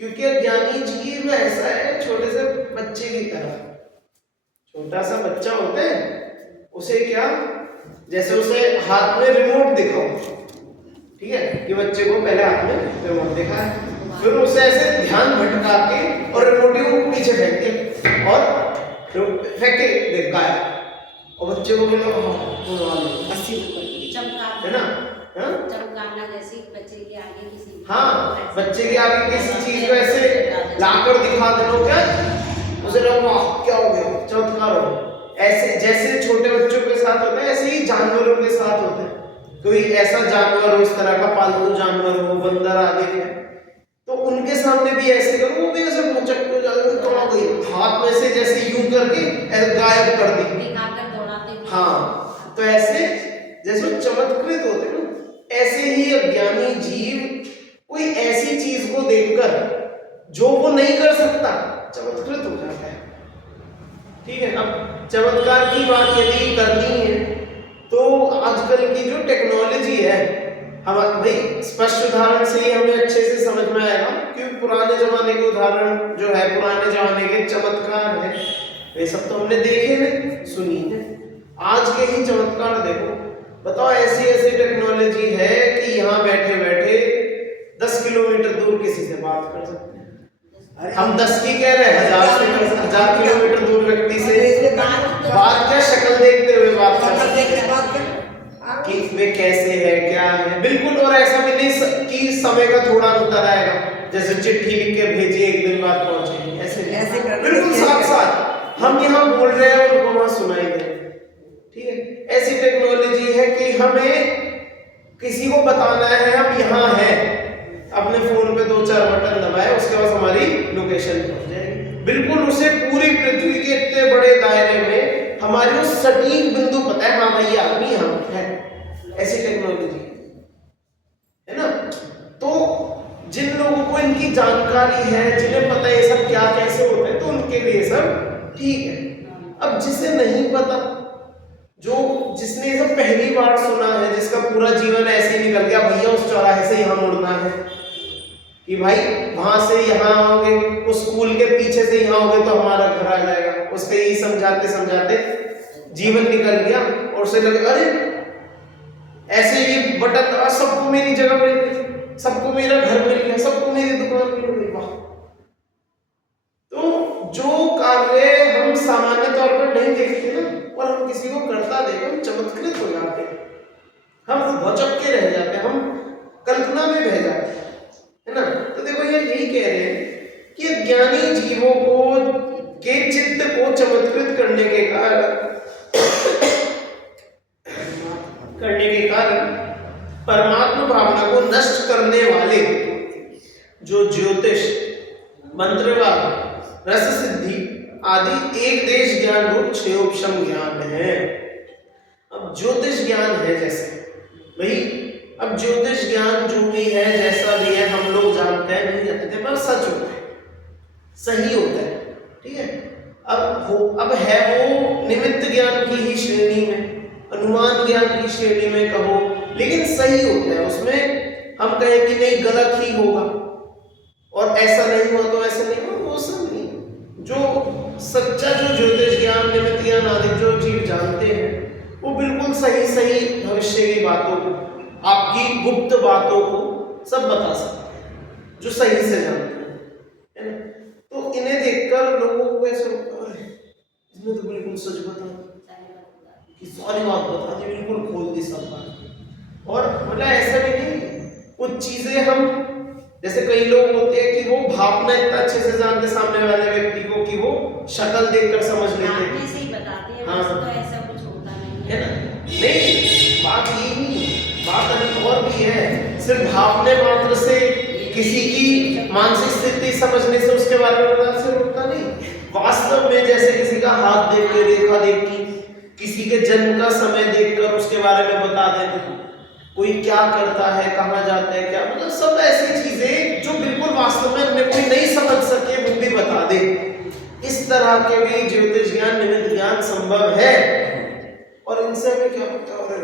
क्योंकि अज्ञानी जीव ऐसा है छोटे से बच्चे की तरह। छोटा सा बच्चा होता है, उसे क्या, जैसे उसे हाथ में रिमोट दिखाओ, ठीक है, कि बच्चे को पहले हाथ में रिमोट दिखा है, फिर उसे ऐसे ध्यान भटका के और रिमोट को पीछे फेंक के और फेंक के देखा है, और बच्चे को बोलो है ना, चमकाना जैसे बच्चे के आगे किसी, हाँ, बच्चे के आगे किसी चीज को ऐसे लाकर दिखा दो, क्या उसे लोग वाह क्या हो गया, चमत्कार हो गया। ऐसे जैसे छोटे बच्चों के साथ होता है, ऐसे ही जानवरों के साथ होता है। कोई ऐसा जानवर हो, इस तरह का पालतू जानवर हो, बंदर आदि है, तो उनके सामने भी ऐसे करो, वो भी ऐसे भौचक हो जाते, कहाँ गई, हाथ में से जैसे यूं करके ऐसे गायब कर दी, दिखाकर दौड़ाते। हाँ, तो ऐसे जैसे चमत्कृत होते हैं ना, ऐसे ही अज्ञानी जीव कोई ऐसी चीज को देखकर जो वो नहीं कर सकता चमत्कृत हो जाता है। ठीक है, अब चमत्कार की बात यदि करनी है तो आजकल की जो टेक्नोलॉजी है, हम भाई स्पष्ट उदाहरण से ही हमें अच्छे से समझ में आएगा, क्योंकि पुराने जमाने के उदाहरण जो है, पुराने जमाने के चमत्कार है, ये सब तो हमने देखे हैं, सुनी है। आज के ही चमत्कार देखो, बताओ ऐसी ऐसी टेक्नोलॉजी है कि यहाँ बैठे बैठे 10 किलोमीटर दूर किसी से बात कर सकते हैं। हम 10 की कह रहे हैं, 1000 किलोमीटर दूर व्यक्ति से बात, क्या शक्ल देखते हुए बात कर सकते हैं कि वे कैसे है क्या है, बिल्कुल। और ऐसा भी नहीं कि समय का थोड़ा अंतर आएगा, जैसे चिट्ठी लिख के भेजिए एक दिन बाद पहुंचेगी, ऐसे बिल्कुल साथ साथ हम यहाँ बोल रहे हैं और उनको वहां सुनाई दे। ठीक है, ऐसी टेक्नोलॉजी है कि हमें किसी को बताना है हम यहाँ हैं, अपने फोन पे 2-4 बटन दबाए, उसके बाद हमारी लोकेशन पहुंच जाएगी, बिल्कुल उसे पूरी पृथ्वी के इतने बड़े दायरे में हमारी उस सटीक बिंदु पता है, हाँ भाई आदमी हम है। ऐसी टेक्नोलॉजी है ना। तो जिन लोगों को इनकी जानकारी है, जिन्हें पता है ये सब क्या कैसे होता है, तो उनके लिए सब ठीक है। अब जिसे नहीं पता, जो जिसने ये सब पहली बार सुना है, जिसका पूरा जीवन ऐसे ही निकल गया, भैया उस चौराहे से यहाँ मुड़ना है, कि भाई वहां से यहाँ आओगे, उस स्कूल के पीछे से यहाँ आओगे तो हमारा घर आ जाएगा, उसके यही समझाते समझाते जीवन निकल गया, और उसे लगे अरे ऐसे ये बटन दबा, सबको मेरी जगह मिल गई, सबको मेरा घर मिल गया, सबको मेरी दुकान मिल गई, वाह। तो जो कार्य हम सामान्य तौर पर नहीं देखते ना, और हम किसी को करता देखें, हम चमत्कृत हो जाते हैं, हम भौचक के रह जाते हैं, हम कल्पना में बह जाते हैं, है ना। तो देखो ये यही कह रहे हैं कि ज्ञानी जीवों को के चित्त को चमत्कृत करने के कारण परमात्मा भावना को नष्ट करने वाले जो ज्योतिष, मंत्रवाद, रस सिद्धि आदि एक देश ज्ञान रूप क्षेयोपशम ज्ञान है। अब ज्योतिष ज्ञान है, जैसे भाई अब ज्योतिष ज्ञान जो भी है, जैसा भी है, हम लोग जानते हैं नहीं जानते, पर सच होता है, सही होता है, ठीक है। अब है वो निमित्त ज्ञान की ही श्रेणी में, अनुमान ज्ञान की श्रेणी में कहो, लेकिन सही होता है। उसमें हम कहें कि नहीं गलत ही होगा, और ऐसा नहीं हुआ तो ऐसा नहीं हुआ, वो सब नहीं। जो सच्चा जो ज्योतिष ज्ञान, निमित्त ज्ञान आदि जो जीव जानते हैं, वो बिल्कुल सही सही भविष्य की बातों को, आपकी गुप्त बातों को सब बता सकते हैं, जो सही से जानते हैं, है ना। तो इन्हें देखकर लोगों को ऐसा लगता है इसने तो बिल्कुल सच बता कि सारी बात बता दी, बिल्कुल खोल दी सब बात। और मतलब ऐसा भी नहीं, कुछ चीजें हम, जैसे कई लोग होते हैं कि वो भावना इतना अच्छे से जानते सामने वाले व्यक्ति को कि वो शक्ल देखकर समझ लेते हैं, से ही बताते हैं, हाँ, तो ऐसा कुछ होता नहीं है ना। नहीं, बात ये नहीं, बात अभी और भी है। सिर्फ भावने मात्र से किसी की मानसिक स्थिति समझने से उसके बारे में पता से रुकता नहीं। वास्तव में जैसे किसी का हाथ देख के, रेखा देख की, किसी के जन्म का समय देखकर उसके बारे में बता देना, कोई क्या करता है, कहाँ जाता है, क्या, मतलब सब ऐसी चीजें जो बिल्कुल वास्तव में हमने कोई नहीं समझ सके वो भी बता दे। इस तरह के भी ज्योतिष ज्ञान, निमित्त ज्ञान संभव है, और इनसे हमें क्या होता है,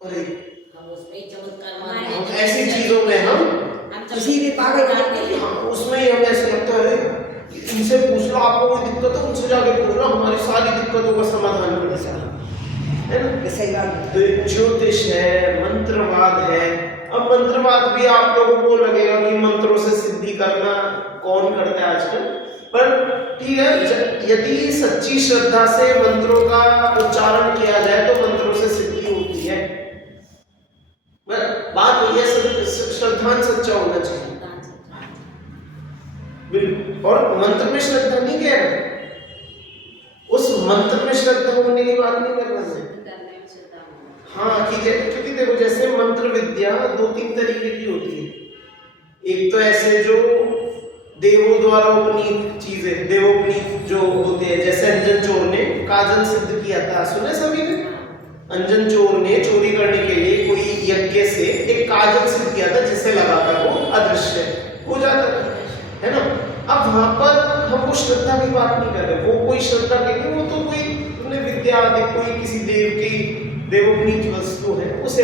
अरे हम उसमें चमत्कार ऐसी चीजों में हम इसीलिए पागल हाँ, उसमें ही हमें ऐसे लगता है इनसे पूछ लो, आपको कोई दिक्कत है उनसे जाके पूछ लो, हमारी सारी दिक्कतों का समाधान कर देगा, है ना। सही बात। तो ज्योतिष है, मंत्रवाद है। अब मंत्रवाद भी आप लोगों को लगेगा कि मंत्रों से सिद्धि करना कौन करता है आजकल, पर ठीक है, यदि सच्ची श्रद्धा से मंत्रों का उच्चारण किया जाए तो मंत्रों से सिद्धि होती है। बात वही है, श्रद्धान सच्चा होना चाहिए बिल्कुल। और मंत्र में श्रद्धा नहीं कह रहे, उस मंत्र में श्रद्धा होने की बात नहीं कर रहे हैं। हाँ, क्योंकि देखो जैसे मंत्र विद्या 2-3 तरीके की होती है। एक तो ऐसे जो देवों द्वारा उपनीत चीजें, देवोपनीत जो होते हैं, जैसे अंजन चोर ने काजल सिद्ध किया था, सुने सभी ने। अंजन चोर ने चोरी करने के लिए कोई यज्ञ से एक काजल सिद्ध किया था जिसे लगाकर वो अदृश्य हो जाता था, है ना। अब वहां पर हम वो श्रद्धा की बात नहीं कर रहे, वो कोई श्रद्धा नहीं, वो तो कोई तुमने विद्या आदि कोई किसी देव की देवोपनीत वस्तु है उसे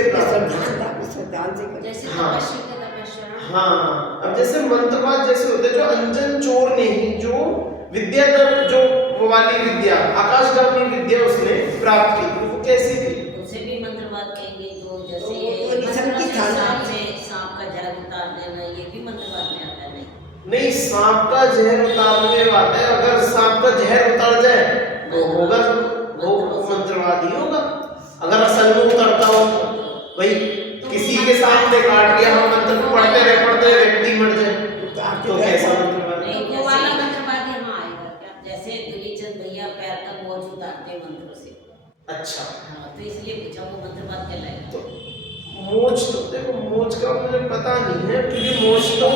हाँ। अब जैसे मंत्रवाद जैसे होते हैं, जो अंजन चोर ने ही जो विद्या जो वो वाली विद्या आकाशगामी विद्या उसने प्राप्त की, वो कैसी थी? उसे भी मंत्रवाद कहेंगे। जो जैसे सांप का जहर उतार देना, ये भी मंत्रवाद में आता है। नहीं, सांप का जहर उतारने में बात है, अगर सांप का जहर उतर जाए तो होगा वो मंत्रवाद ही होगा। अगर असल में उतरता हो भाई, किसी के सामने काट दिया, हम मंत्र पढ़ते रहे व्यक्ति मर जाए तो कैसा मंत्रवाद? वो वाला मंत्रवाद यहाँ आएगा क्या? जैसे दुलीचंद भैया पैर का बोझ उतारते हैं मंत्रों से। अच्छा, हाँ, तो इसलिए पूछा वो मंत्रवाद कहलाएगा। तो मोच, तो देखो मोच का मुझे पता नहीं है, क्योंकि मोच तो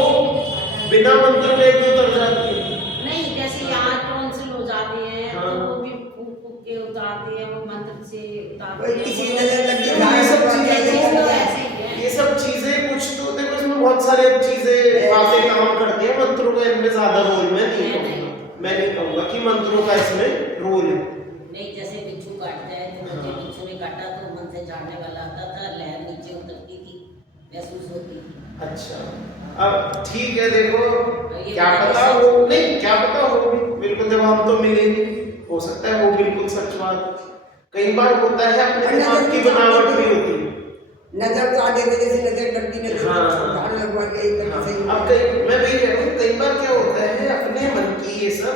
बिना मंत्र के भी उतर जाती है। नहीं, जैसे यहाँ टॉन्सिल हो जाते हैं हाँ। तो वो भी फूक के उतारते हैं, वो मंत्र से उतारते कोई हैं। किसी नजर लग ये गई, सब चीजें तो ऐसे ही है। ये सब चीजें कुछ तो देखो इसमें बहुत सारे चीजें बातें काम करती है, मंत्रों का इनमें ज्यादा रोल मैं नहीं कहूँगा कि मंत्रों का इसमें रोल है। नहीं, जैसे बिच्छू काटता है तो मुझे बिच्छू ने काटा तो मन से झाड़ने वाला आता था, लहर नीचे उतरती थी, महसूस होती थी। अच्छा, अब ठीक है, देखो क्या पता हो, नहीं क्या पता हो भी, बिल्कुल जब हम तो मिलेंगे, हो सकता है वो बिल्कुल सच बात। कई बार होता है अपने दिमाग की बनावट भी होती है, नजर तो आगे जैसे नजर लगती नजर हाँ। लगवा के सही। अब मैं वही कह रहा हूँ, कई बार क्या होता है अपने मन की ये सब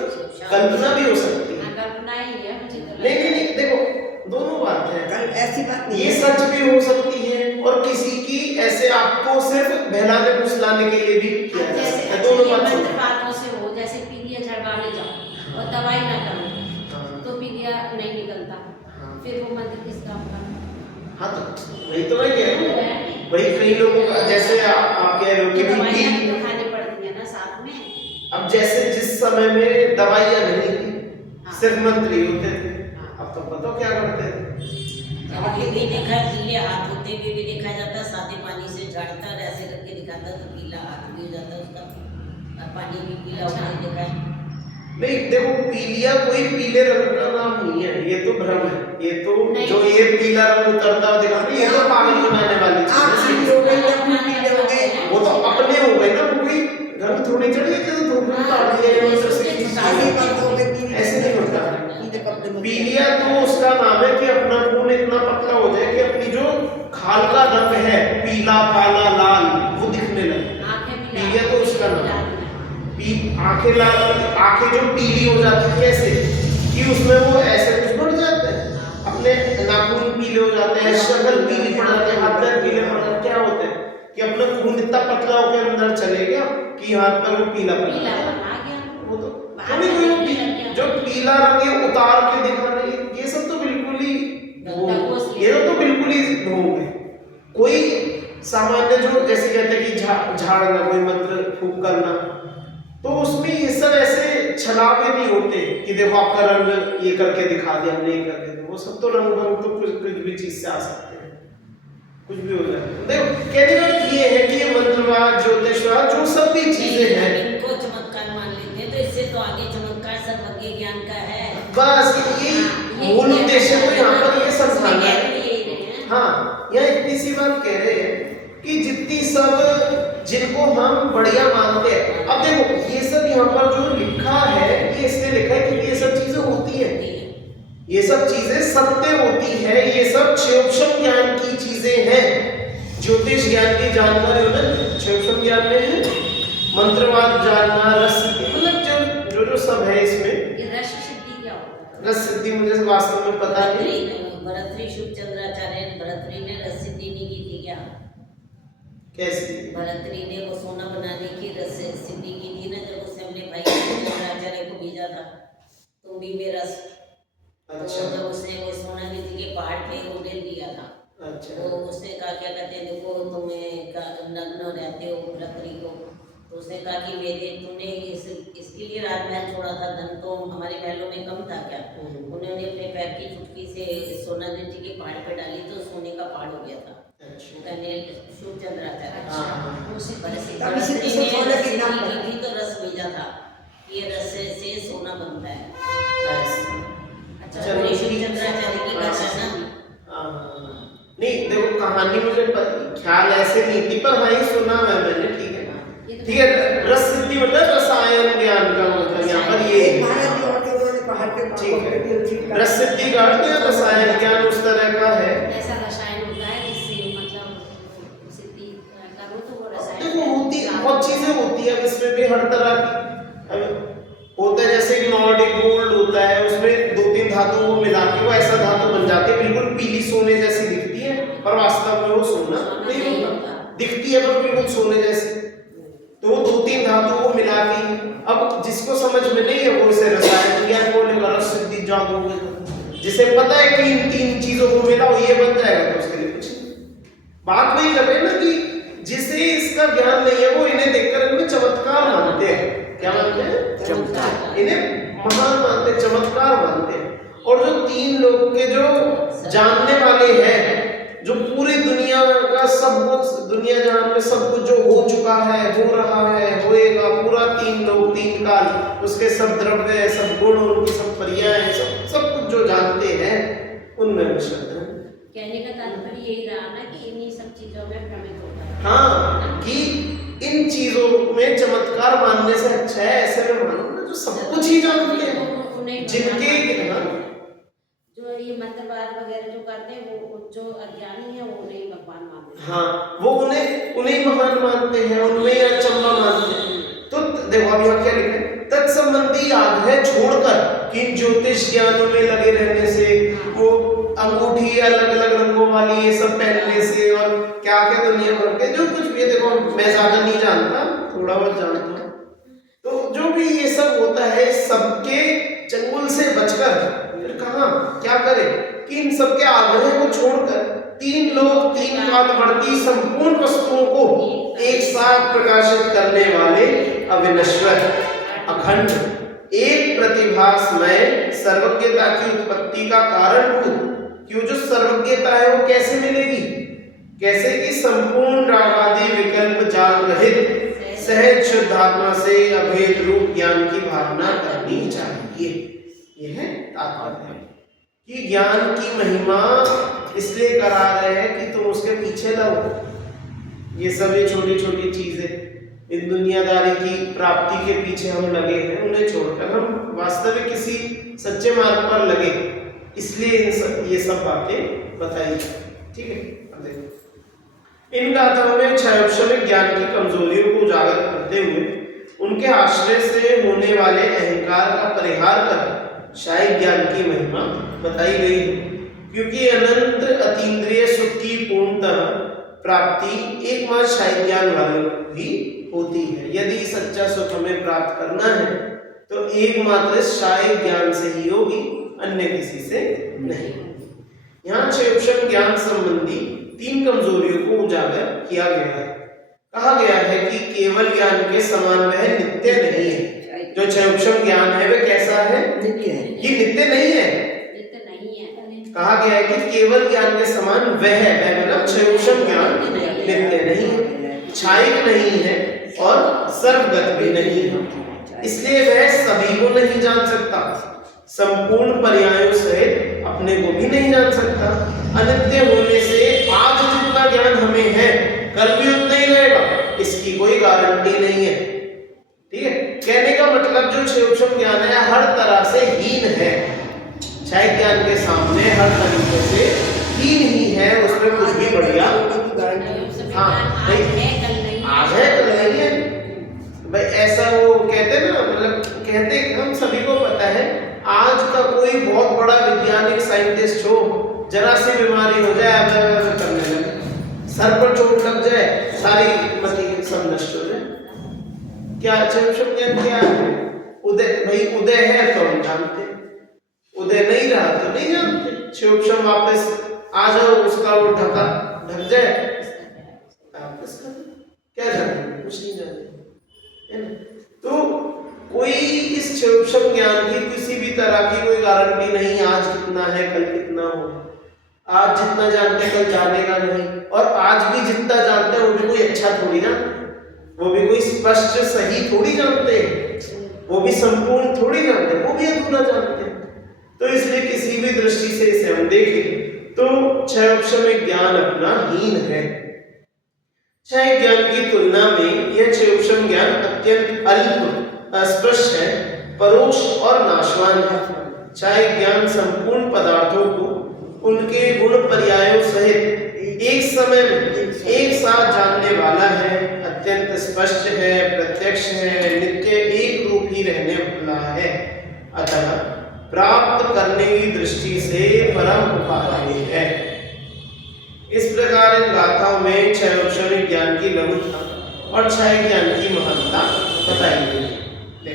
कल्पना भी हो सकती है। कल्पना ही है मुझे तो। नहीं, देखो दोनों बात है, कल ऐसी बात नहीं ये सच भी हो सकती है और किसी की ऐसे आपको सिर्फ बहलाने फुसलाने के लिए भी किया जा सकता है, दोनों बात सही है। बातों से हो, जैसे पीलिया झड़वाने जाओ और दवाई ना करो तो पीलिया नहीं निकलता, फिर वो मंत्र किस काम का? हाँ, तो वही तो मैं कह रहा हूँ, वही कई लोगों का जैसे आप कह रहे हो कि दवाइयाँ भी तो खानी पड़ती है ना साथ में। अब जैसे जिस समय में दवाइयाँ नहीं थी, सिर्फ मंत्री होते थे, अब तो पता क्या करते थे। ये भी देखा, पीले हाथ होते हुए भी देखा जाता, सादे पानी से झाड़ता और ऐसे करके दिखाता तो पीला हाथ भी हो जाता उसका, और पानी भी पीला होता देखा है। नहीं देखो, पीलिया कोई पीले रंग का नाम नहीं है, ये तो भ्रम है, ये तो जो ये पीला रंग उतरता हुआ दिखा, ये तो पागल बनाने वाली चीज है। वो तो अपने हो गए ना, वो कोई रंग थोड़ी चढ़ी है कि धूप में उतार दिया ऐसे नहीं होता। पीलिया तो उसका नाम है कि अपना खून इतना पतला हो जाए कि अपनी जो खाल का रंग है पीला काला लाल वो दिखने लगे, पीलिया तो उसका नाम है। आंखें लाल, आंखें जो पीली हो जाती है कैसे कि उसमें वो ऐसे कुछ बढ़ जाते हैं, अपने नाखून पीले हो जाते हैं, शक्ल पीली पड़ जाते हैं, हाथ पैर पीले पड़ जाते हैं, क्या होते हैं कि अपना खून इतना पतला होकर अंदर चले गया कि हाथ पर वो पीला पड़ गया। वो तो जो पीला रंग उतार के दिखाना, ये सब तो बिल्कुल ही ये तो बिल्कुल ही ढोंग है। कोई सामान्य जो जैसे कहते हैं कि झाड़ना, कोई मंत्र फूंक करना, तो उसमें ये सब ऐसे छलावे नहीं होते कि देखो आपका रंग ये करके दिखा दिया, हमने ये करके दिया। वो सब तो रंग तो कुछ भी चीज से आ सकते हैं, कुछ भी हो जाए। देखो कहने का ये है कि ये मंत्रवाद, ज्योतिषवाद, जो सब भी चीजें हैं, इनको चमत्कार मान लेते हैं, तो इससे तो आगे चमत्कार सर्वज्ञ ज्ञान का है। बस यही मूल उद्देश्य तो यहाँ पर ये समझाना है। हाँ, यह इतनी सी बात कह रहे हैं कि जितनी सब जिनको हम बढ़िया मानते हैं। अब देखो ये सब यहाँ पर जो लिखा है ये इसलिए लिखा है क्योंकि ये सब चीजें होती है, ये सब चीजें सत्य होती है, ये सब क्षयोक्षम ज्ञान की चीजें हैं। ज्योतिष ज्ञान की जानकारी होना क्षयोक्षम ज्ञान में है, मंत्रवाद जानना, रस मतलब जो सब है इसमें। ये रस सिद्धि क्या होता है? रस सिद्धि मुझे वास्तव में पता नहीं। भरतरी शुभ चंद्राचार्य भरतरी ने रस सिद्धि नहीं की थी क्या? कैसी? भरतरी ने वो सोना बनाने की रस सिद्धि की थी ना, जब उसने अपने भाई चंद्राचार्य को भेजा था तुम भी मेरा। अच्छा। तो जब उसने वो सोना किसी के पहाड़ पे उड़ेल दिया था, अच्छा। तो उसने कहा क्या कहते हैं देखो तुम्हें नग्न रहते हो भरतरी को, तो उसने कहा कि मेरे तुमने इसके लिए राजमहल छोड़ा था, धन तो हमारे महलों में कम था क्या? उन्होंने अपने पैर की चुटकी से सोना जी के पहाड़ पे डाली तो सोने का पहाड़ हो गया था। कहने शुभ चंद्राचार्य भरतरी ने रस सिद्धि की तो रस भेजा था, ये रस से सोना बनता है। अच्छा शुभ चंद्राचार्य की कथा ना। नहीं देखो कहानी मुझे ख्याल ऐसे नहीं थी, पर हाँ ये सुना है मैंने। ठीक है ठीक है। रस सिद्धि मतलब रसायन ज्ञान का मतलब यहाँ पर ये ठीक है। रस सिद्धि का अर्थ या रसायन ज्ञान उस तरह का है। ऐसा रसायन होता है जिससे मतलब सिद्धि करो तो वो रसायन देखो होती बहुत चीजें होती है, अब इसमें भी हर तरह की होता है। जैसे नॉर्डिक गोल्ड होता है, उसमें 2-3 धातुओं को मिला के वो ऐसा धातु बन जाती है, बिल्कुल पीली सोने जैसी दिखती है, पर वास्तव में वो सोना नहीं होता। दिखती है पर बिल्कुल सोने जैसी। तो वो 2-3 धातुओं को मिला के, अब जिसको समझ में नहीं है वो इसे रसायन ज्ञान बोलेगा, रस सिद्धि जादू बोलेगा। जिसे पता है कि इन 3 चीजों को मिलाओ ये बन जाएगा, तो उसके लिए कुछ बात वही कर रहे हैं ना कि जिसे इसका ज्ञान नहीं है वो इन्हें देखकर इनमें चमत्कार मानते हैं। क्या मानते हैं? चमत्कार। इन्हें महान मानते हैं, चमत्कार मानते हैं। और जो 3 लोग के जो जानने वाले हैं, जो पूरी दुनिया का सब कुछ, दुनिया जहां पे सब कुछ जो हो चुका है, हो रहा है, होएगा, पूरा 3 लोग 3 काल, उसके सब द्रव्य, सब गुण, उनकी सब पर्याय, सब कुछ जो जानते हैं उनमें विशुद्ध है। कहने का तात्पर्य यही रहा ना कि इन्हीं सब चीजों में भ्रमित होता है। हाँ, कि इन चीजों में चमत्कार मानने से अच्छा है ऐसे में मानो ना जो सब कुछ ही जानते हैं, जिनके जो ये मंत्रवाद वगैरह जो करते हैं वो जो अज्ञानी है वो उन्हें भगवान मानते हैं। हाँ, वो उन्हें महान मानते हैं, उनमें अचंबा मानते हैं। तो देखो अब यहाँ क्या लिखा है, तत्संबंधी आग्रह छोड़कर कि ज्योतिष ज्ञानों में लगे रहने से, वो अंगूठी अलग अलग रंगों वाली ये सब पहनने से, और क्या क्या दुनिया भर के जो कुछ भी, देखो मैं ज्यादा नहीं जानता, थोड़ा बहुत जानता हूँ, तो जो भी ये सब होता है सबके चंगुल से बचकर फिर कहाँ क्या करे कि इन सबके आग्रह को छोड़कर 3 लोग 3 काल बढ़ती संपूर्ण वस्तुओं को एक साथ प्रकाशित करने वाले अविनश्वर, अखंड, एक प्रतिभासमय सर्वज्ञता की उत्पत्ति का कारणभूत, क्यों जो सर्वज्ञता है वो कैसे मिलेगी? कैसे कि संपूर्ण रागादि विकल्प जाल रहित सहज शुद्धात्मा से अभेद रूप ज्ञान की भावना करनी चाहिए। यह तात्पर्य है कि ज्ञान की महिमा इसलिए करा रहे हैं कि तुम उसके पीछे लगो। ये सब ये छोटी छोटी चीजें इन दुनियादारी की प्राप्ति के पीछे हम लगे हैं, उन्हें छोड़कर हम वास्तविक किसी सच्चे मार्ग पर लगे, इसलिए ये सब बातें बताई। ठीक है, अब देखो इन गाथाओं में क्षयोक्षमिक ज्ञान की कमजोरियों को उजागर करते हुए उनके आश्रय से होने वाले अहंकार का परिहार कर शाही ज्ञान की महिमा बताई गई है, क्योंकि अनंत अतीन्द्रिय सुख की पूर्णतः प्राप्ति एकमात्र शाही ज्ञान वालों ही होती है। यदि सच्चा सुख हमें प्राप्त करना है तो एकमात्र शाही ज्ञान से ही होगी, अन्य किसी से नहीं। यहाँ क्षयोक्षम ज्ञान संबंधी 3 कमजोरियों को उजागर किया गया है। कहा गया है कि केवल ज्ञान के समान वह नित्य नहीं है। जो क्षयोक्षम ज्ञान है वह कैसा है? नित्य है। ये नित्य नहीं है। नित्य नहीं है। कहा गया है कि केवल ज्ञान के समान वह मतलब क्षयोक्षम ज्ञान नित्य नहीं है, क्षायिक नहीं है और सर्वगत भी नहीं है, इसलिए वह सभी को नहीं जान सकता, संपूर्ण पर्यायों सहित अपने को भी नहीं जान सकता। अनित्य होने से आज जितना ज्ञान हमें है कल भी उतना ही रहेगा, इसकी कोई गारंटी नहीं है। ठीक है, कहने का मतलब जो क्षयोक्षम ज्ञान है हर तरह से हीन है, क्षय ज्ञान के सामने हर तरीके से हीन ही है, उसमें कुछ भी बढ़िया हाँ आज है कल नहीं। आज है कल नहीं है भाई, ऐसा वो कहते हैं ना, मतलब कहते हम सभी को पता है, आज का कोई बहुत बड़ा वैज्ञानिक साइंटिस्ट हो, जरा सी बीमारी हो जाए अब करने लगे, सर पर चोट लग जाए सारी मती सब नष्ट हो जाए। क्या क्षयोक्षम ज्ञान क्या है? उदय, भाई उदय है तो हम जानते, उदय नहीं रहा तो नहीं जानते। क्षयोक्षम वापस आ जाओ, उसका वो ढक जाए, वापस कर क्या जाने, कुछ नहीं जाने, है ना? तो कोई इस क्षयोक्षम ज्ञान की किसी भी तरह की कोई गारंटी नहीं, आज कितना है कल कितना हो। आज जितना जानते कल जानेगा नहीं, और आज भी जितना जानते हैं वो भी कोई अच्छा थोड़ी ना, वो भी कोई स्पष्ट सही थोड़ी जानते हैं, वो भी संपूर्ण थोड़ी जानते हैं, वो भी अधूरा जानते हैं। तो इसलिए किसी भी दृष्टि से इसे हम देखें तो क्षयोक्षम ज्ञान अपना हीन है। क्षय ज्ञान की तुलना में यह क्षयोक्षम ज्ञान अत्यंत अल्प, अस्पष्ट है, परोक्ष और नाशवान है। क्षय ज्ञान संपूर्ण पदार्थों को उनके गुण पर्यायों सहित एक समय में एक साथ जानने वाला है, अत्यंत स्पष्ट है, प्रत्यक्ष है, नित्य एक रूप ही रहने वाला है, अतः प्राप्त करने की दृष्टि से परम उपादेय है। इस प्रकार इन गाथाओं में क्षयोक्षम ज्ञान की लघुता और क्षय ज्ञान की महानता बताई गई है।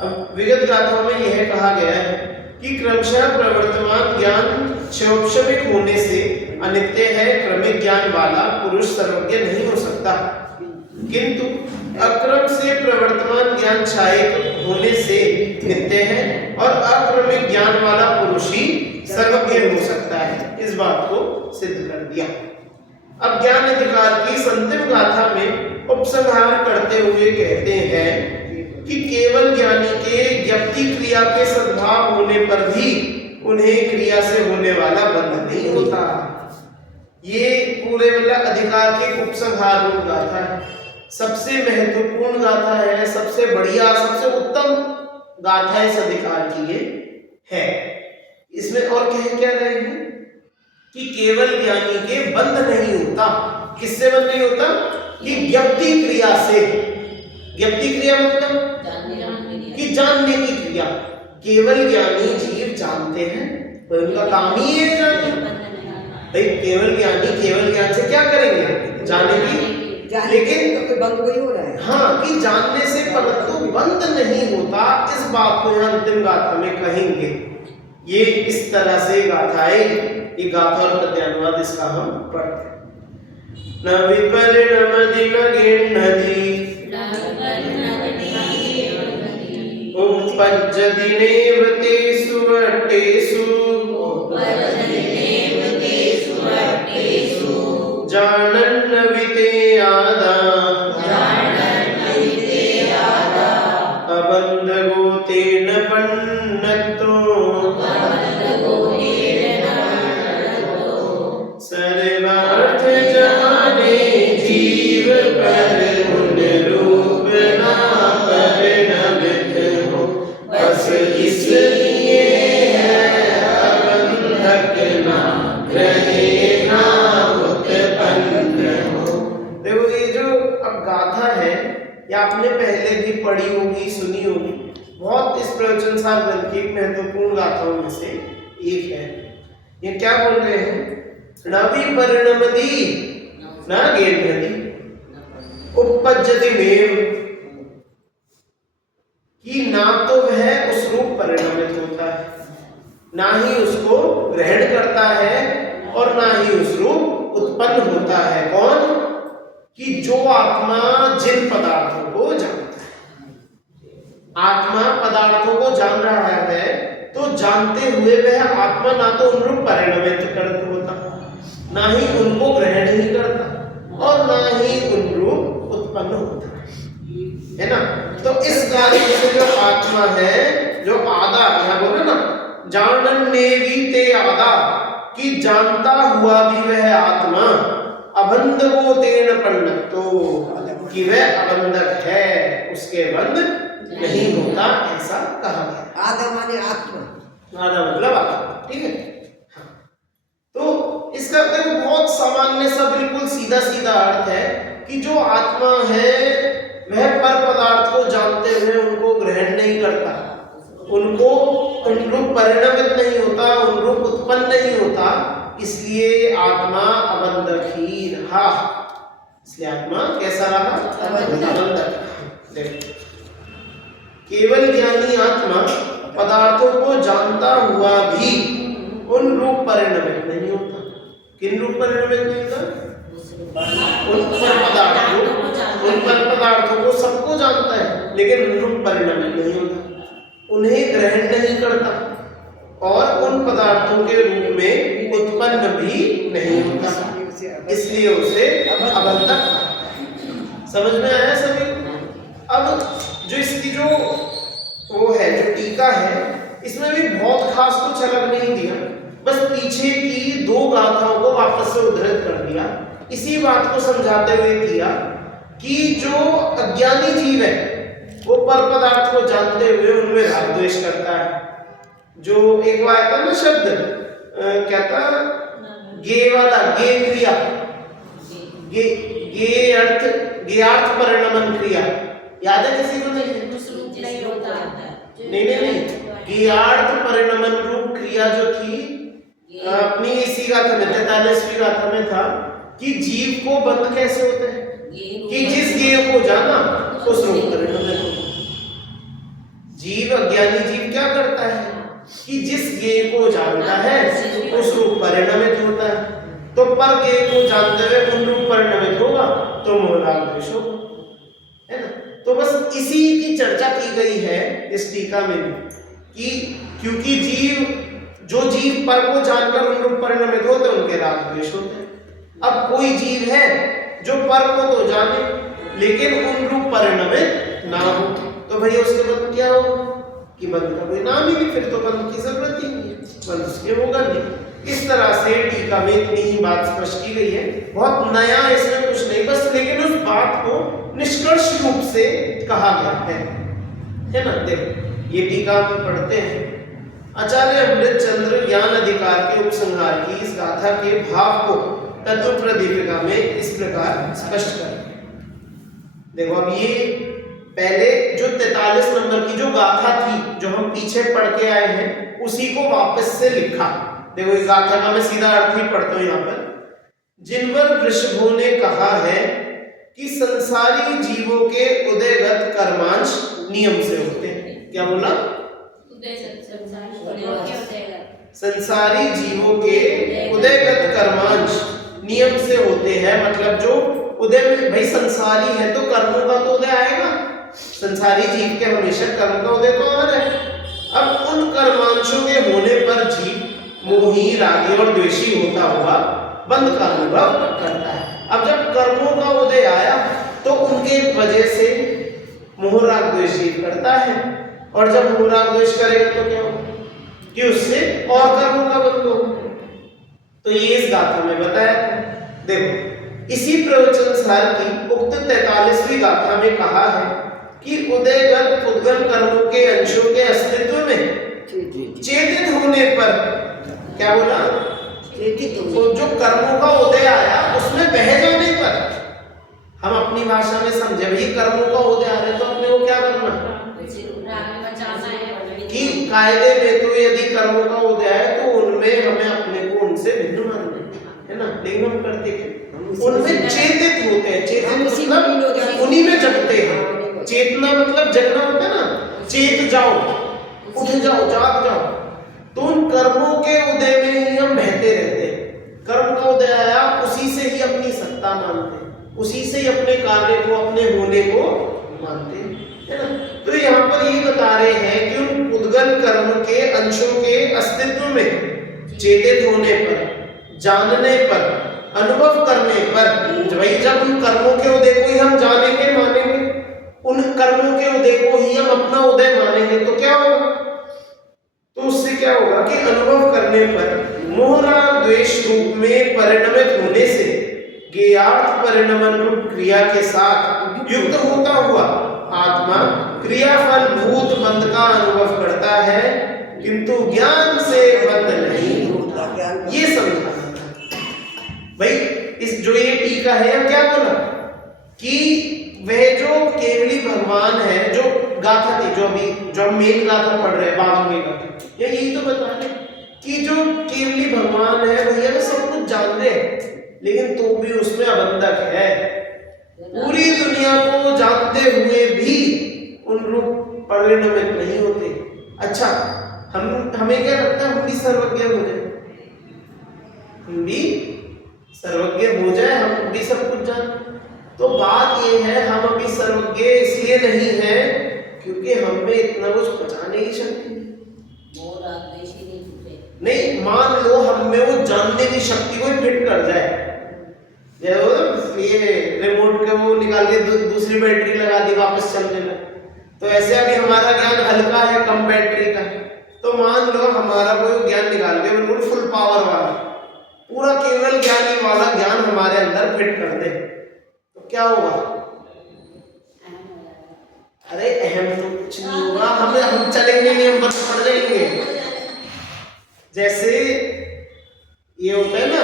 अब विगत गाथाओं में यह कहा गया है कि क्रमशः प्रवर्तमान ज्ञान क्षयोक्षमिक होने से अनित्य है, क्रमिक ज्ञान वाला पुरुष सर्वज्ञ नहीं हो सकता, किंतु अक्रम से प्रवर्तमान ज्ञान क्षयिक होने से नित्य है और अक्रमिक ज्ञान वाला पुरुष ही सर्वज्ञ हो सकता है। इस बात को सिद्ध कर दिया। अब ज्ञान अधिकार की अंतिम गाथा में उपसंहार करते हुए कहते हैं कि केवल ज्ञानी के ज्ञप्ति क्रिया के सद्भाव होने पर भी उन्हें क्रिया से होने वाला बंधन नहीं होता। ये पूरे मतलब अधिकार के उपसंहार रूप गाथा है, सबसे महत्वपूर्ण गाथा है, सबसे बढ़िया सबसे उत्तम गाथा इस अधिकार की ये है। इसमें और कह क्या रहे हैं कि केवल ज्ञानी के बंध नहीं होता। किससे बंध नहीं होता? कि ज्ञप्ति क्रिया से। ज्ञप्ति क्रिया मतलब कि जानने की क्रिया। केवल ज्ञानी जीव जानते हैं, तो उनका काम ही है जानना। भाई केवल ज्ञानी केवल ज्ञान से क्या करेंगे? जाने की। लेकिन तो बंद वही हो रहा है। हाँ, कि जानने से परंतु बंद नहीं होता, इस बात को यहाँ अंतिम गाथा में कहेंगे। ये इस तरह से गाथाएं, ये गाथा और प्रत्यानुवाद इसका हम पढ़ते हैं। न विपरिणमति न गिण्हति उपपज्यति नैव तेषु वट्टेषु जानन्न वितेयादा अबन्धगो तेन पन्नतो सर्वार्थ जाने जीव पर गुण रूप ना परिणमित हो, बस इसलिए है अबंधक ना ग्रहे ना उत्पन्न हो। देखो ये जो अब गाथा है, ये आपने पहले भी पढ़ी होगी, सुनी होगी। बहुत इस प्रवचन सार ग्रंथ की महत्वपूर्ण गाथाओं में से एक है। ये क्या बोल रहे हैं? नवी परिणमति न गेण्हति उपपज्यति नैव, कि ना तो वह उस रूप परिणमित होता है, ना ही उसको ग्रहण करता है, और ना ही उस रूप उत्पन्न होता है। कौन? कि जो आत्मा जिन पदार्थों को जानता है। आत्मा पदार्थों को जान रहा है, तो जानते हुए वह आत्मा ना तो उन रूप परिणमित करता होता, ना ही उनको ग्रहण ही करता, और ना ही उन रूप उत्पन्न होता है ना। तो इस कार्य से जो आत्मा है, जो आदा, यहाँ बोला ना जानन्नेवी ते आदा, कि जानता हुआ भी वह आत्मा अबंधगो तेन पन्नतो कि वह अबंधक है, उसके बंध नहीं होता, ऐसा कहा गया। आधा माने आत्मा, आधा मतलब आत्मा, ठीक है। हाँ। तो इसका देखो बहुत सामान्य सा बिल्कुल सीधा सीधा अर्थ है कि जो आत्मा है वह पर पदार्थ को जानते हुए उनको ग्रहण नहीं करता, उनको उनरूप परिणमित नहीं होता, उनरूप उत्पन्न नहीं होता, इसलिए आत्मा अबंधक ही रहा। इसलिए आत्मा कैसा रहा? अबंधक। देखो केवल ज्ञानी आत्मा पदार्थों को जानता हुआ भी उन रूप परिणमित नहीं होता। किन रूप परिणमित नहीं होता? उन पर पदार्थों को सबको जानता है, लेकिन उन रूप परिणमित नहीं होता, उन्हें ग्रहण नहीं करता और उन पदार्थों के रूप में उत्पन्न भी नहीं होता, इसलिए उसे अबंधक। समझ में आया सभी? अब जो इसकी जो वो है, जो टीका है, इसमें भी बहुत खास कुछ अलग नहीं दिया, बस पीछे की दो गाथाओं को वापस से उद्धृत कर दिया, इसी बात को समझाते हुए किया कि जो अज्ञानी जीव है वो पर पदार्थ को जानते हुए उनमें राग द्वेष करता है। जो एक बार आता ना शब्द क्या था, गे वाला, गे क्रिया, गेयार्थ परिणमन क्रिया, याद है किसी को? नहीं होता नहीं, गेयार्थ परिणमन रूप क्रिया जो थी अपनी इसी गाथा में 43वीं गाथा में था कि जीव को बंध कैसे होते हैं कि जिस गेय को जाना उस रूप परिणमित होता। जीव, अज्ञानी जीव क्या करता है कि जिस गेय को जानता है उस रूप परिणमित होता है, तो पर गेय को जानते हुए उन रूप परिणमित होगा तो मोह राग द्वेष होगा, है ना। तो बस इसी की चर्चा की गई है इस टीका में भी कि क्योंकि जो जीव पर को जानकर उन रूप परिणमित होते हैं उनके राग द्वेष होते हैं। अब कोई जीव है जो पर को तो जाने लेकिन उन रूप परिणमित ना हो, तो भैया उसके बंध क्या होगा कि बंध का कोई नाम ही नहीं, फिर तो बंध की जरूरत ही नहीं है, बंध उसके होगा नहीं। इस तरह से टीका में इतनी ही बात स्पष्ट की गई है, बहुत नया इसमें कुछ नहीं, बस लेकिन उस बात को निष्कर्ष रूप से कहा गया है ना। देखो ये टीका हम पढ़ते हैं। आचार्य अमृतचंद्र ज्ञान अधिकार के उपसंहार की इस गाथा के भाव को तत्व प्रदीपिका में इस प्रकार स्पष्ट कर। देखो अब ये पहले जो 43 नंबर की जो गाथा थी जो हम पीछे पढ़ के आए हैं उसी को वापस से लिखा। देखो इस गाथा का मैं सीधा अर्थ ही पढ़ता हूं यहाँ पर। जिनवर वृषभों ने कहा है कि संसारी जीवों के उदयगत कर्मांश नियम से होते हैं। क्या बोला? संसारी जीवों के उदयगत कर्मांश नियम से होते हैं, मतलब जो उदय में, भाई संसारी है तो कर्मों का तो उदय आएगा, संसारी जीव के हमेशा कर्म का उदय तो आ रहा है। अब उन कर्मांशों के होने पर जीव मोही, रागी और द्वेषी होता हुआ बंध का अनुभव करता है। अब जब कर्मों का उदय आया तो उनके वजह से मोह राग द्वेष जीव करता है, और जब मोह राग द्वेष करेगा तो क्या होगा कि उससे और कर्मों का बंध होगा। तो ये इस गाथा में बताया था। देखो इसी प्रवचन सार की उक्त 43वीं गाथा में कहा है कि उदयगत उद्गम कर्मों के अंशों के अस्तित्व में चेतित होने पर, क्या बोला? तो जो कर्मों का उदय आया उसमें बह जाने पर, हम अपनी भाषा में समझे भाई कर्मों का उदय आ रहा है तो अपने को क्या करना कि कायदे में तो यदि कर्मों का उदय है तो उनमें हमें अपने को उनसे भिन्न मानना है ना, लेकिन हम करते हैं उनमें चेतित होते हैं। चेतित मतलब उन्हीं में जगते हैं। चेतना मतलब जगना होता है ना, चेत जाओ, उठ जाओ, जाग जाओ। तो उन कर्मों के उदय में ही हम बहते रहते हैं। कर्म का उदय आया उसी से ही अपनी सत्ता मानते हैं, उसी से ही अपने कार्य को, अपने होने को मानते हैं, है ना। तो यहाँ पर ये बता रहे हैं कि उन उद्गम कर्म के अंशों के अस्तित्व में चेतित होने पर, जानने पर, अनुभव करने पर, भाई जब उन कर्मों के उदय को ही हम जानेंगे, मानेंगे, उन कर्मों के उदय को ही हम अपना उदय मानेंगे तो क्या होगा? तो उससे क्या होगा कि अनुभव करने पर मोह राग द्वेष रूप में परिणमित होने से ज्ञेयार्थ परिणमन रूप क्रिया के साथ युक्त होता हुआ आत्मा क्रियाफल भूत बंध का अनुभव करता है, किंतु ज्ञान से बंध नहीं होता। ये समझा भाई। इस जो ये टीका है क्या बोला कि वह जो केवली भगवान है, जो गाथा थी, जो मेन गाथा पढ़ रहे हैं बाद में गाथा, यही तो बता रहे कि जो केवली भगवान है भैया वो सब कुछ जान रहे हैं, लेकिन तो भी उसमें अबंधक है। पूरी दुनिया को जानते हुए भी उन रूप परिणमित नहीं होते। अच्छा, हमें क्या लगता है हम भी सर्वज्ञ हो जाए, हम भी सर्वज्ञ हो जाए, हम भी सब कुछ जान। तो बात ये है हम अभी सर्वज्ञ इसलिए नहीं है क्योंकि हम में इतना कुछ पहुंचाने की शक्ति नहीं। मान लो हम में वो जानने की शक्ति को फिट कर जाए, ये रिमोट का वो निकाल के दूसरी बैटरी लगा दी वापस चलने में, तो ऐसे अभी हमारा ज्ञान हल्का है, कम बैटरी का है। तो मान लो हमारा कोई ज्ञान निकाल के बिल्कुल फुल पावर वाला, पूरा केवल ज्ञानी वाला ज्ञान हमारे अंदर फिट कर दे, तो क्या होगा? अरे अहम तो कुछ नहीं होगा, हम चलेंगे नहीं, हम बस पड़ जाएंगे। जैसे ये होता है ना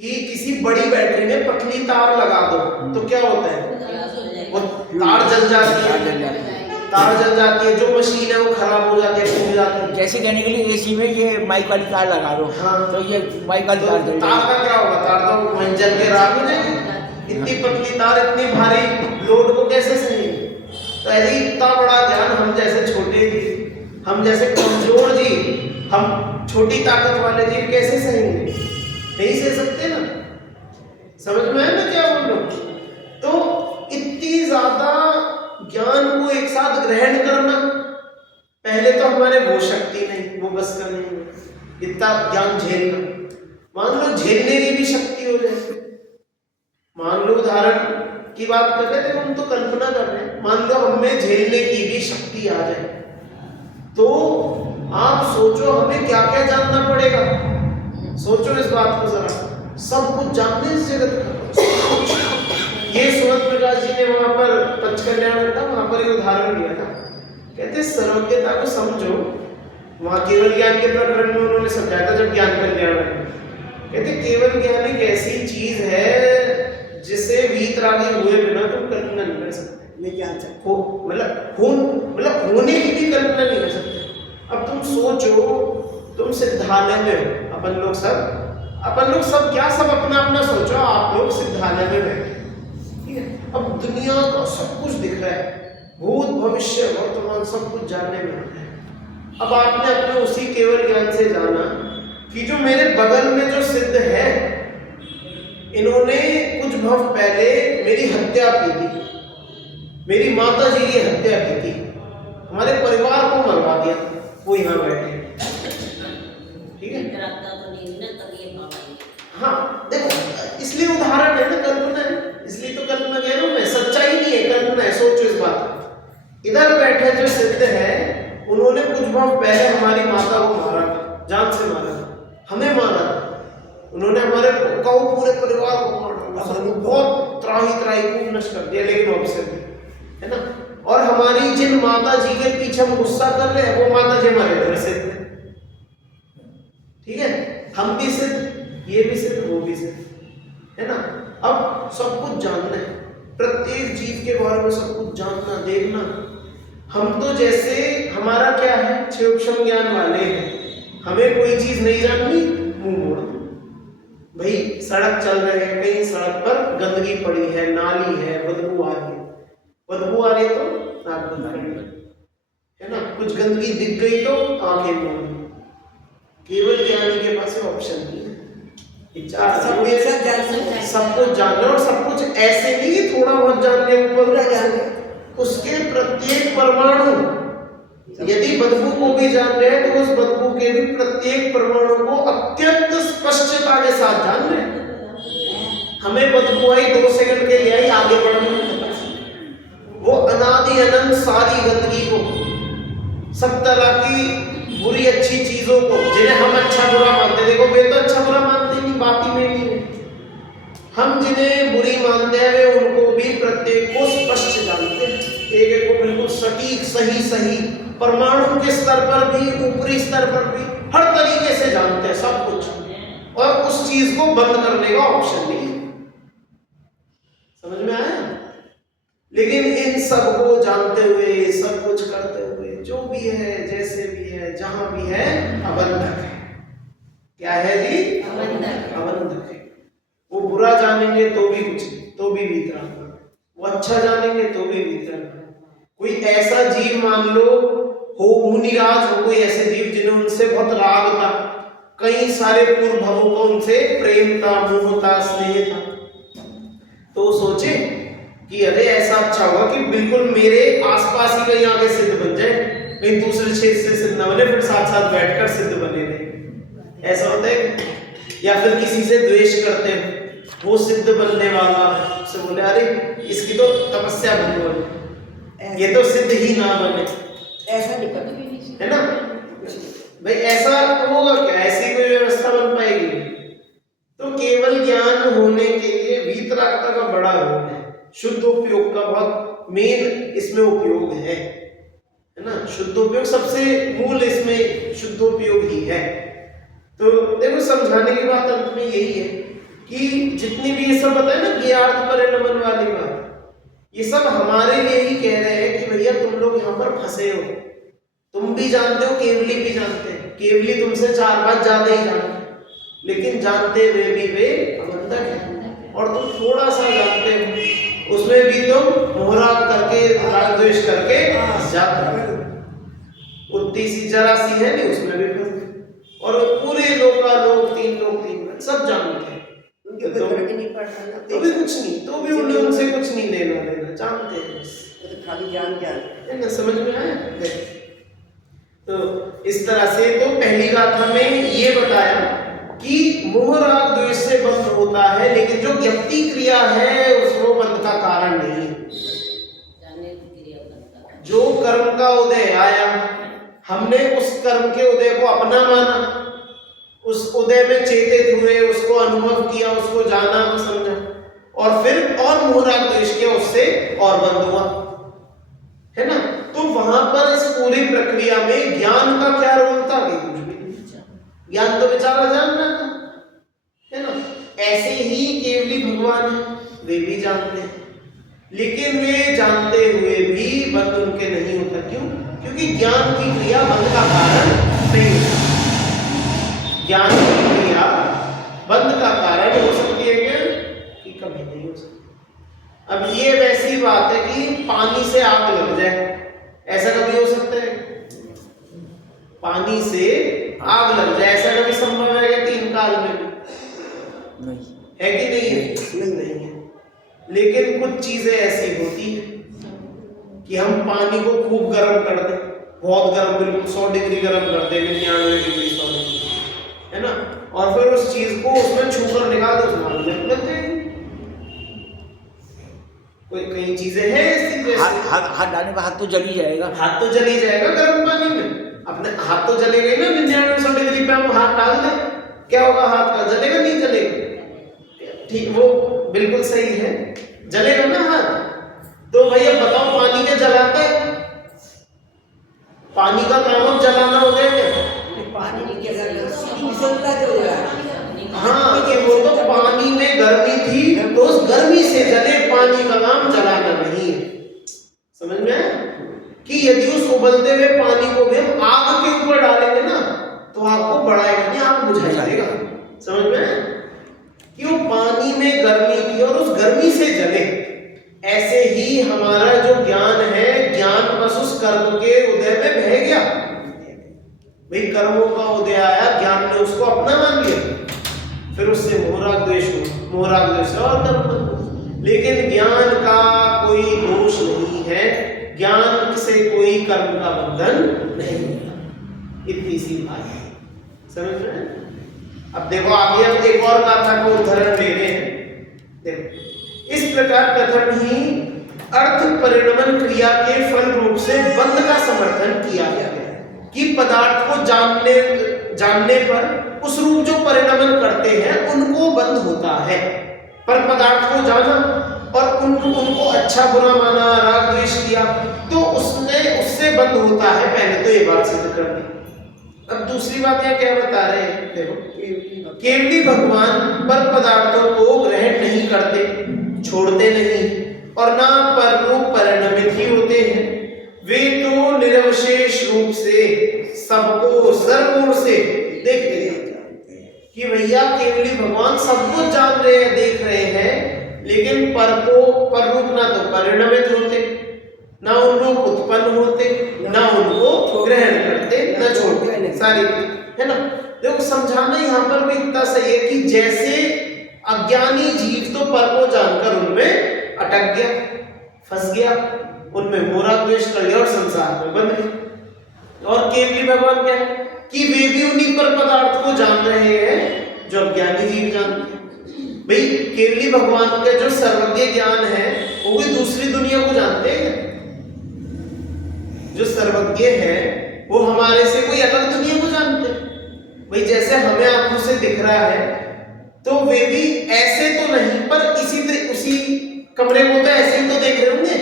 कि किसी बड़ी बैटरी में पतली तार लगा दो तो क्या होता है, वो तार जल जाती है, जो मशीन है वो खराब हो जाती है, फूट जाती है। जैसे कहने के लिए एसी में ये माइक वाली तार लगा दो, हाँ, तो ये माइक वाली तार का क्या होगा? तार तो वहीं जल के राख हो जाएगी। इतनी पतली तार इतनी भारी लोड को कैसे सहेगी? तो ऐसे इतना बड़ा ज्ञान हम जैसे छोटे जी, हम जैसे कमजोर जी, हम छोटी ताकत वाले जी कैसे सहेंगे? नहीं सह सकते ना। समझ में आया मैं क्या बोल रहा हूँ? तो इतनी ज्यादा ज्ञान को एक साथ ग्रहण करना, पहले तो हमारे वो शक्ति नहीं, वो बस करने में, इतना ज्ञान झेलना। मान लो झेलने की भी शक्ति हो जाए, मान लो उदाहरण की बात कर रहे थे, हम तो कल्पना कर रहे हैं, मान लो हमें झेलने की भी शक्ति आ जाए, तो आप सोचो हमें क्या क्या जानना पड़ेगा। सोचो इस बात को जरा, सब कुछ जानने इस जगत का। ये सुमत प्रकाश जी ने वहां पर पंचकल्याण था, वहां पर ये उदाहरण दिया था, कहते सर्वज्ञता को समझो। वहां केवल ज्ञान के प्रकरण में उन्होंने समझाया था जब ज्ञान कल्याण, कहते केवल ज्ञान एक ऐसी चीज है जिसे वीतरागी हुए बिना तुम कल्पना नहीं कर सकते। मतलब होने की भी कल्पना नहीं कर सकते। अब तुम सोचो, तुम सिद्धालय में हो, अपन लोग सब क्या, सब अपना अपना सोचो, आप लोग सिद्धालय में बैठे, ठीक है? अब दुनिया का सब कुछ दिख रहा है, भूत भविष्य वर्तमान सब कुछ जानने में आता है। अब आपने अपने उसी केवल ज्ञान से जाना कि जो मेरे बगल में जो सिद्ध है, इन्होंने कुछ भव पहले मेरी हत्या की थी, मेरी माता जी की हत्या की थी, हमारे परिवार को मरवा दिया, वो यहाँ बैठे, ठीक है? हाँ देखो, इसलिए उदाहरण है ना, कल्पना है, इसलिए तो कल्पना कह रहा हूं मैं, सच्चाई नहीं है, कल्पना है। सोचो इस बात, इधर बैठे जो सिद्ध है, उन्होंने कुछ भाव पहले हमारी माता को मारा था, जान से मारा था, हमें मारा था, उन्होंने हमारे पूरे परिवार को मारा, बहुत त्राही को नष्ट कर दिया, लेकिन ऑब्सेंट है ना। और हमारी जिन माता जी के पीछे हम गुस्सा कर रहे हैं, वो माता जी हमारे घर सिद्ध है, ठीक है? हम भी सिद्ध, ये भी सिद्ध, वो भी सिद्ध, है ना। अब सब कुछ जानना है, प्रत्येक जीव के बारे में सब कुछ जानना, देखना। हम तो जैसे हमारा क्या है, क्षयोक्षम ज्ञान वाले हैं, हमें कोई चीज नहीं जाननी, मुंह मोड़ दो भाई। सड़क चल रहे हैं, कहीं सड़क पर गंदगी पड़ी है, नाली है, बदबू आ रही है, बदबू आ रही है तो नाक बंद कर लो, है ना। कुछ गंदगी दिख गई तो आंखें मोड़ दो। केवल ज्ञानी के पास ऑप्शन नहीं है, सब कुछ जानना, और सब कुछ ऐसे नहीं थोड़ा बहुत जानने, ऊपर जानना, उसके प्रत्येक परमाणु, यदि बदबू को भी जान रहे हैं तो उस बदबू के भी प्रत्येक परमाणु को अत्यंत स्पष्टता के साथ जान रहे हैं। हमें बदबू आई 2 सेकंड के लिए आई, आगे बढ़ने वो अनादि अनंत सारी गंदगी को, सब तरह की बुरी अच्छी चीजों को, जिन्हें हम अच्छा बुरा मानते, देखो वे तो अच्छा बुरा मानते नहीं, बाकी में नहीं, हम जिन्हें बुरी मानते हैं वे उनको भी प्रत्येक को स्पष्ट जानते हैं, एक एक को बिल्कुल सटीक सही परमाणु के स्तर पर भी, ऊपरी स्तर पर भी हर तरीके से जानते हैं सब कुछ, और उस चीज को बंद करने का ऑप्शन नहीं है। समझ में आया? लेकिन इन सब को जानते हुए, सब कुछ करते हुए, जो भी है, जैसे भी है, जहां भी है, अबंधक है। क्या है जी? अबंधक है। वो बुरा जानेंगे तो भी कुछ नहीं, तो भी वीतराग, वो अच्छा जानेंगे तो भी वीतराग। कोई ऐसा जीव मान लो हो, मुनिराज हो, कोई ऐसे जीव जिन्हें उनसे बहुत राग था, कई सारे पूर्व भवों को उनसे प्रेम था, मोह था, स्नेह था, तो सोचे कि अरे ऐसा अच्छा होगा कि बिल्कुल मेरे आसपास ही कहीं आगे सिद्ध बन जाए, कहीं दूसरे क्षेत्र से सिद्ध न बने, फिर साथ साथ बैठकर सिद्ध बने रहे। ऐसा होता है। या फिर किसी से द्वेष करते हैं, वो सिद्ध बनने वाला से बोले अरे इसकी तो तपस्या बंद हो, ये तो सिद्ध ही ना बने, ऐसा नहीं पता है ना भाई? ऐसा होगा क्या? ऐसी कोई व्यवस्था बन पाएगी? तो केवल ज्ञान होने के लिए वीतरागता का बड़ा रोल है। शुद्ध उपयोग का बहुत मेन इसमें उपयोग है ना? शुद्ध उपयोग सबसे मूल इसमें शुद्ध उपयोग ही है। तो देखो, समझाने की बात अंत में यही है कि जितनी भी ये सब बताए ना ज्ञार्थ परिणमन वाली बात, ये सब हमारे लिए ही कह रहे हैं कि भैया तुम लोग यहाँ पर फंसे हो, तुम भी जानते हो, केवली भी जानते हैं, केवली तुमसे 4 बात ज्यादा ही जानते हैं, लेकिन जानते हुए भी वे अबंधक हैं, और तुम थोड़ा सा जानते हो, उसमें भी तुम मोहराग करके, राग द्वेष करके जाते हो, उतनी सी जरा सी है नहीं, उसमें भी फंस गए। और पूरे लोकालोक, 3 लोक 3 लोक सब जानते हैं, उनके कोई फर्क नहीं पड़ता ना, तो भी कुछ नहीं, तो भी उन्हें उनसे कुछ नहीं लेना देना, जानते हैं बस, वो तो खाली जान है ना? समझ में आया? तो इस तरह से तो पहली गाथा में ये बताया कि मोह राग द्वेष से बंध होता है, लेकिन जो ज्ञप्ति क्रिया है उसको बंध का कारण नहीं है। जो कर्म का उदय आया, हमने उस कर्म के उदय को अपना माना, उस उदय में चेतित हुए, उसको अनुभव किया, उसको जाना, समझा, और फिर और मोह राग द्वेष किया, उससे और बंध हुआ, है ना? तो वहां पर इस पूरी प्रक्रिया में ज्ञान का क्या रोल था? कुछ भी नहीं। ज्ञान तो बेचारा जान रहा था, है ना? ऐसे ही केवली भगवान है, वे भी जानते हैं, लेकिन वे जानते हुए भी बंध उनके नहीं होता। क्यों? क्योंकि ज्ञान की क्रिया बंध का कारण नहीं होती। ज्ञान की क्रिया बंध का कारण हो सकती है क्या? कि कभी नहीं हो सकती। अब ये वैसी बात है कि पानी से आग लग जाए, ऐसा कभी हो सकता है? पानी से आग लग जाए ऐसा कभी संभव है क्या 3 काल में? नहीं है कि नहीं है? नहीं है। लेकिन कुछ चीजें ऐसी होती हैं कि हम पानी को खूब गर्म कर दें, बहुत गर्म, बिल्कुल 100 डिग्री गर्म कर दें, 99 डिग्री 100 डिग्री, है ना? और फिर उस चीज को उसमें छूकर निकाल दो, उसमें आग लग जाएगी। कोई कई चीजें हैं ऐसी, जैसे हाथ डालने का हाथ तो जल ही जाएगा। हाथ तो जल ही जाएगा गर्म पानी में, अपने हाथ तो जलेगा ना। 99 डिग्री पे हम हाथ डाल दें, क्या होगा? हाथ का जलेगा नहीं जलेगा? ठीक, वो बिल्कुल सही है, जलेगा ना हाथ। तो भैया बताओ, पानी क्या जलाता है? पानी का काम अब जलाना हो गया क्या? पानी नहीं जला, फिसलता जो है। हाँ, कि वो तो पानी में गर्मी थी, तो उस गर्मी से जले, पानी का काम जलाना नहीं है। समझ में आया? कि यदि उस उबलते हुए पानी को भी हम आग के ऊपर डालेंगे ना, तो आग को बढ़ाएगा नहीं, आग बुझा देगा। समझ में आया? कि वो पानी में गर्मी थी और उस गर्मी से जले। ऐसे ही हमारा जो ज्ञान है, ज्ञान बस उस कर्म के उदय में बह गया। भाई कर्मों का उदय आया, ज्ञान ने उसको अपना मान लिया, फिर उससे मोहराग द्वेष हुआ, मोहराग द्वेष और कर्म बंध। लेकिन ज्ञान का कोई दोष नहीं है, ज्ञान से कोई कर्म का बंधन नहीं होता। इतनी सी बात है, समझ में? अब देखो आगे हम एक और गाथा को उदाहरण ले रहे हैं। देखो, इस प्रकार प्रथम ही अर्थ परिणमन क्रिया के फल रूप से बंध का समर्थन किया गया कि पदार्थ को जानने पर उस रूप जो परिणमन करते हैं उनको बंध होता है। पर पदार्थ को जाना और उनको अच्छा बुरा माना, राग द्वेष किया, तो उससे बंद होता है। पहले तो ये बात सिद्ध कर दी। अब दूसरी बात यह क्या बता रहे हैं, देखो, केवली भगवान पर पदार्थों को ग्रहण नहीं करते, छोड़ते नहीं और ना पर रूप परिणमित ही होते हैं। वे तो निरवशेष रूप से सबको सर्वगुण से देखते हैं कि भैया केवली भगवान सब कुछ जान रहे हैं, देख रहे हैं, लेकिन पर रूप ना तो परिणमित होते, ना उन रूप उत्पन्न होते, ना उनको ग्रहण करते, ना छोड़ते, सारी है ना। देखो समझाना यहाँ पर भी इतना सही है कि जैसे अज्ञानी जीव तो पर को जानकर उनमें अटक गया, फंस गया, उनमें मोह द्वेष कर लिया और संसार में बंध गए। और केवली भगवान क्या है कि वे भी उन्हीं पर पदार्थ को जान रहे हैं जो अज्ञानी जीव जानते हैं। भाई केवली भगवान का जो सर्वज्ञ ज्ञान है वो भी दूसरी दुनिया को जानते हैं। जो सर्वज्ञ है वो हमारे से कोई अलग दुनिया को जानते हैं। भाई जैसे हमें आंखों से दिख रहा है तो वे भी ऐसे तो नहीं, पर उसी कमरे को तो ऐसे ही तो देख रहे होंगे।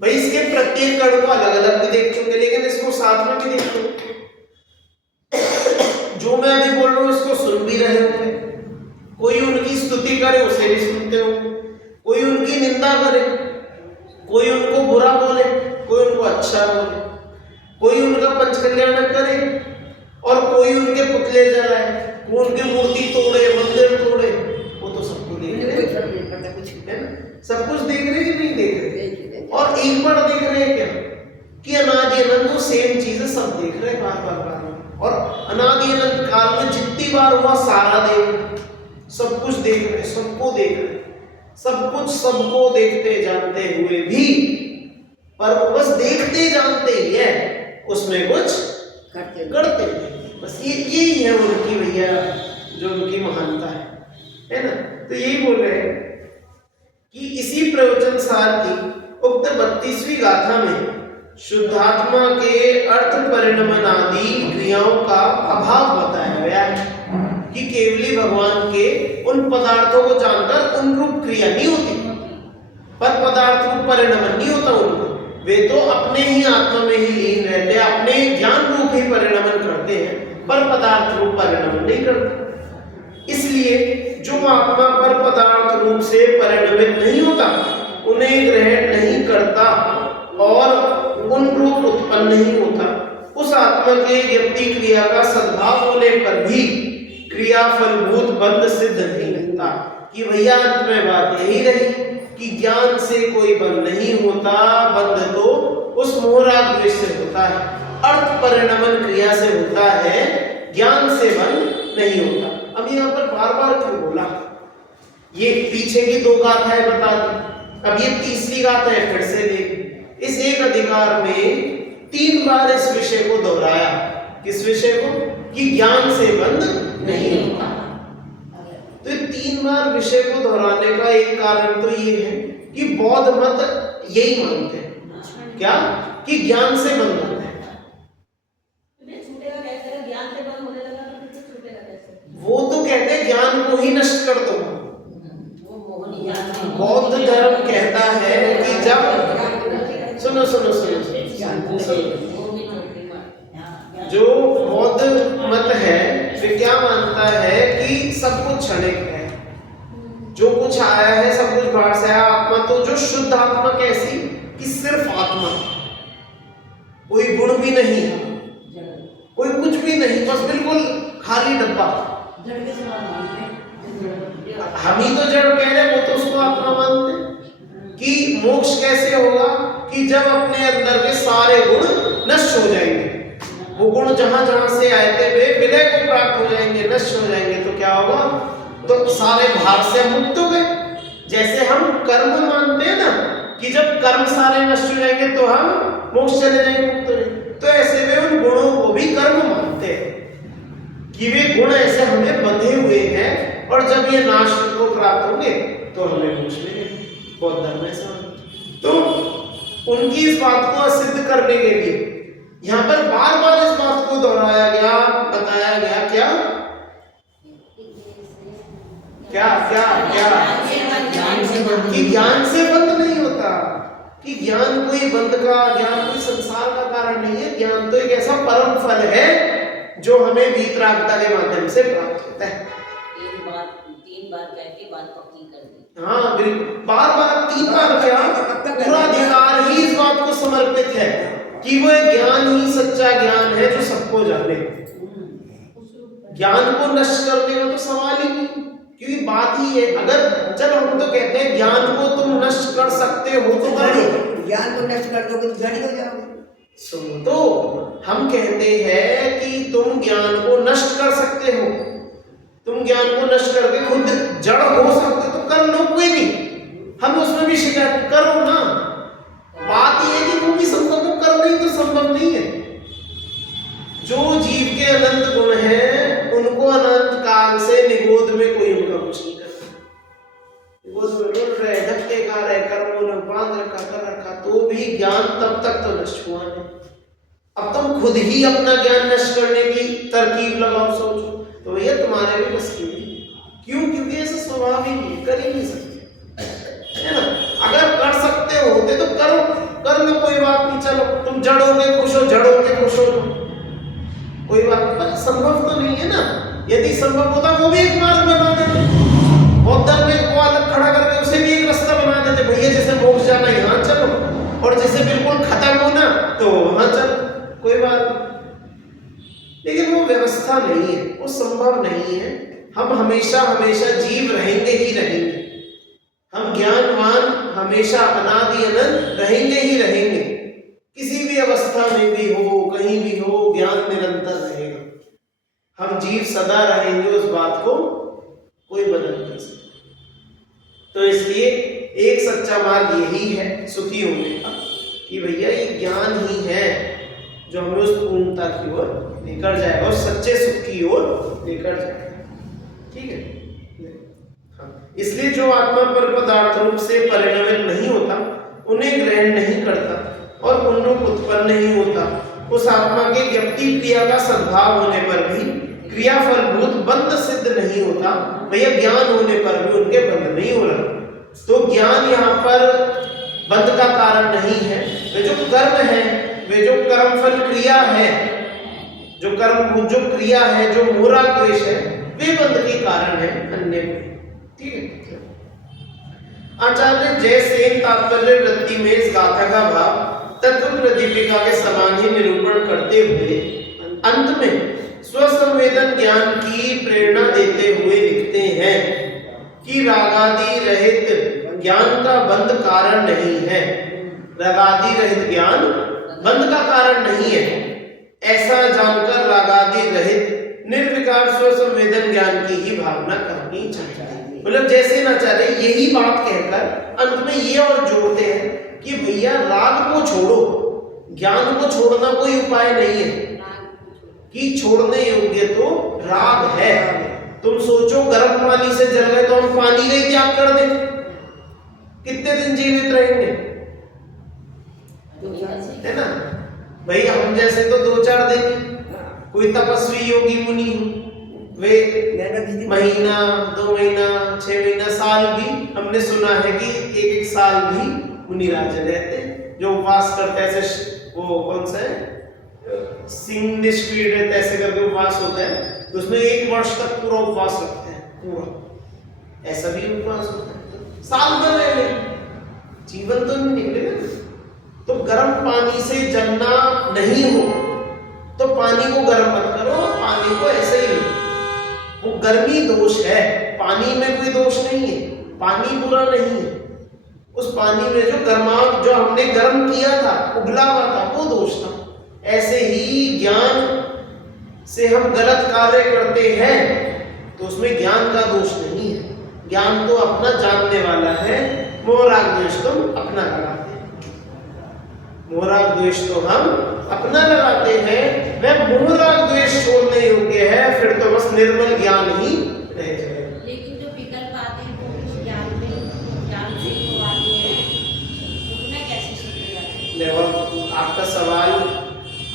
भाई इसके प्रत्येक कण को अलग अलग भी देखते होंगे, लेकिन इसको साथ में भी देखते होंगे। जो मैं अभी बोल रहा हूँ इसको सुन भी रहे होंगे। कोई उनकी स्तुति करे उसे भी सुनते होंगे, कोई उनकी निंदा करे, कोई उनको बुरा बोले, कोई उनको अच्छा बोले, कोई उनका पंचकल्याण करे और कोई उनके पुतले जलाए, कोई उनकी मूर्ति तोड़े, मंदिर तोड़े, वो तो सबको देख रहे हैं, सब कुछ देख रहे हैं कि नहीं देख रहे। और एक बार देख रहे हैं क्या कि अनादि अनंत वो सेम चीजें सब देख रहे हैं बार बार, और अनादि अनंत काल में जितनी बार हुआ सारा देख रहे, सब कुछ देख रहे, सबको देख रहे, सब कुछ सबको देखते जानते हुए भी, पर वो बस देखते जानते ही है, उसमें कुछ करते नहीं। बस यही है उनकी भैया जो उनकी महानता है ना। तो यही बोल रहे हैं कि इसी प्रवचन सार की उक्त 32वीं गाथा में शुद्धात्मा के अर्थ परिणमन आदि क्रियाओं का अभाव बताया गया है कि केवली भगवान के उन पदार्थों को जानकर उन रूप क्रिया नहीं होती, पर पदार्थ रूप परिणमन नहीं होता उनको। वे तो अपने ही आत्मा में ही लीन रहते हैं, अपने ज्ञान रूप ही परिणमन करते हैं, पर पदार्थ रूप परिणमन नहीं करते। इसलिए जो आत्मा पर पदार्थ रूप से परिणमित नहीं होता, उन्हें ग्रहण नहीं करता और उन रूप उत्पन्न नहीं होता, उस आत्मा के व्यक्ति क्रिया का सद्भाव होने पर भी क्रिया फलभूत बंध सिद्ध नहीं होता। कि भैया अंत में बात यही रही कि ज्ञान से कोई बंध नहीं होता, बंध तो उस मोहराग द्वेष से होता है, अर्थ परिणमन क्रिया से होता है, ज्ञान से बंध नहीं होता। अब यहाँ पर बार बार क्यों बोला? ये पीछे की 2 गाथाएं बता दी, अब ये तीसरी गाथा है, फिर से देख। इस एक अधिकार में 3 बार इस विषय को दोहराया। किस विषय को? कि ज्ञान से बंध नहीं होता। तो 3 बार विषय को दोहराने का एक कारण तो ये है कि बौद्ध मत यही मानते हैं, क्या कि ज्ञान से बंध होता है। वो तो कहते हैं ज्ञान को ही नष्ट कर दो। बौद्ध धर्म कहता है कि जब सुनो जो बौद्ध मत है वे क्या मानता है कि सब कुछ क्षणिक है, जो कुछ आया है सब कुछ बाहर से आया। आत्मा तो जो शुद्ध आत्मा कैसी कि सिर्फ आत्मा, कोई गुण भी नहीं, कोई कुछ भी नहीं, बस बिल्कुल खाली डब्बा। हम ही तो जड़ कह रहे हैं, वो तो उसको आत्मा मानते हैं। कि मोक्ष कैसे होगा कि जब अपने अंदर के सारे गुण नष्ट हो जाएंगे, वो गुण जहां जहां से आए थे वे विलय को प्राप्त हो जाएंगे, नष्ट हो जाएंगे, तो क्या होगा? तो सारे भार से मुक्त हो गए। जैसे हम कर्म मानते हैं ना कि जब कर्म सारे नष्ट हो जाएंगे तो हम मोक्ष चले जाएंगे, मुक्त हो जाएंगे, तो ऐसे वे उन गुणों को भी कर्म मानते हैं कि वे गुण ऐसे हमें बंधे हुए हैं और जब ये नाश को प्राप्त होंगे तो हमें मोक्ष मिलेगा। बहुत धर्म ऐसा। तो उनकी इस बात को सिद्ध करने के लिए यहाँ पर बार बार इस बात को दोहराया गया, बताया गया क्या क्या क्या क्या कि ज्ञान से बंध नहीं होता, कि ज्ञान कोई बंध का, ज्ञान कोई संसार का कारण नहीं है। ज्ञान तो एक ऐसा परम फल है जो हमें वीतरागता के माध्यम से प्राप्त होता है। तीन बार कह के बात पक्की कर दी। हाँ बिल्कुल, बार बार 3 बार क्या, पूरा अधिकार ही इस बात को समर्पित है कि वह ज्ञान ही सच्चा ज्ञान है जो सबको जाने। ज्ञान को नष्ट करने का तो सवाल ही नहीं, क्योंकि बात ही है, अगर चलो हम तो कहते हैं ज्ञान को तुम नष्ट कर सकते हो तो कर लो, ज्ञान को नष्ट कर दोगे तो जड़ हो जाओगे। सुनो तो हम कहते हैं कि तुम ज्ञान को नष्ट कर सकते हो, तुम ज्ञान को नष्ट करके खुद जड़ हो सकते तो कर लो, कोई नहीं, हम उसमें भी शिकायत करो ना। बात यह है कि वो भी संभव हो, कर नहीं तो संभव नहीं है। जो जीव के अनंत गुण हैं उनको अनंत काल से निगोद में कोई उनका कुछ नहीं करता। निगोद में रुल रहे, धक्के खा रहे, कर्मों ने बांध रखा, कर रखा, तो भी ज्ञान तब तक तो नष्ट हुआ नहीं। अब तुम खुद ही अपना ज्ञान नष्ट करने की तरकीब लगाओ, सोचो, तो भैया तुम्हारे भी बस की नहीं। क्यों? क्योंकि ऐसा स्वभाव ही नहीं है, कर ही नहीं सकते, है ना। अगर कर सकते होते तो करो, कर लो, कोई बात नहीं, चलो तुम जड़ोगे खुश हो, जड़ोगे खुश हो, कोई बात नहीं, पर संभव तो नहीं है ना। यदि संभव होता वो भी एक मार्ग बना देते, बौद्ध धर्म को अलग खड़ा करके उसे भी एक रास्ता बना देते, भैया जैसे मोक्ष जाना है यहाँ चलो, और जैसे बिल्कुल खत्म होना तो वहां चलो, कोई बात नहीं। लेकिन वो व्यवस्था नहीं है, वो संभव नहीं है। हम हमेशा हमेशा जीव रहेंगे ही रहेंगे, हम ज्ञानवान हमेशा अनादि अनंत रहेंगे ही रहेंगे। किसी भी अवस्था में भी हो, कहीं भी हो, ज्ञान निरंतर रहेगा। हम जीव सदा रहेंगे, उस बात को कोई बदल नहीं सकता। तो इसलिए एक सच्चा मार्ग यही है सुखी होने का, कि भैया ये ज्ञान ही है जो हमें उस पूर्णता की ओर लेकर जाएगा और सच्चे सुख की ओर लेकर जाएगा। ठीक है। हाँ, इसलिए जो आत्मा पर पदार्थ रूप से परिणमित नहीं होता, उन्हें ग्रहण नहीं करता और उन्नों उत्पन्न नहीं होता, उस आत्मा के ज्ञप्ति क्रिया का सद्भाव होने पर भी क्रिया फलभूत बंध सिद्ध नहीं होता। भैया ज्ञान होने पर भी उनके बंध नहीं हो रहा, तो ज्ञान यहाँ पर बंध का कारण नहीं है। वे जो कर्म है, वे जो कर्मफल क्रिया है, जो कर्म जो क्रिया है, जो मोरा द्वेष है, वे बंध के कारण है, अन्य ठीक है। आचार्य जयसेन तात्पर्य वृत्ति में इस गाथा का भाव तत्व प्रदीपिका के समान ही निरूपण करते हुए अंत में स्वसंवेदन ज्ञान की प्रेरणा देते हुए लिखते हैं कि रागादि रहित ज्ञान का बंध कारण नहीं है। रागादि रहित ज्ञान बंध का कारण नहीं है, ऐसा जानकर रागादि रहित निर्विकार स्वसंवेदन ज्ञान की ही भावना करनी चाहिए। मतलब जैसे आचार्य यही बात कहकर अंत में ये और जोड़ते हैं कि भैया राग को छोड़ो, ज्ञान को छोड़ना कोई उपाय नहीं है, कि छोड़ने योग्य तो राग है। तुम सोचो गर्म पानी से जल गए तो हम पानी का ही त्याग कर दें, कितने दिन जीवित रहेंगे, है ना भाई। हम जैसे तो 2-4 दिन, कोई तपस्वी योगी मुनि वे महीना, 2 महीना, 6 महीना, साल भी हमने सुना है कि 1-1 साल भी मुनिराज रहते हैं जो उपवास करते हैं। ऐसे वो कौन सा है, सिंह निष्क्रिय रहते ऐसे करके उपवास होता है, तो उसमें 1 वर्ष तक पूरा उपवास रखते हैं, पूरा ऐसा भी उपवास होता है। साल भर रहे, जीवन तो नहीं निकलेगा। तो गर्म पानी से जलना नहीं हो तो पानी को गर्म मत करो, पानी को ऐसे ही, वो गर्मी दोष है, पानी में कोई दोष नहीं है, पानी बुरा नहीं है। उस पानी में जो गर्माव जो हमने गर्म किया था, उबला हुआ था, वो दोष था। ऐसे ही ज्ञान से हम गलत कार्य करते हैं तो उसमें ज्ञान का दोष नहीं है, ज्ञान तो अपना जानने वाला है। मोह राग द्वेष तुम अपना लगाते हैं, मोह राग द्वेष तो हम अपना लगाते हैं, वह मोह राग द्वेष छोड़ने योग्य है, फिर तो बस निर्मल ज्ञान ही रह जाएगा। लेकिन जो विकल्प आते हैं वो ज्ञान में, ज्ञान से तो आते हैं, उन्हें कैसे सीखेगा? देखो आपका सवाल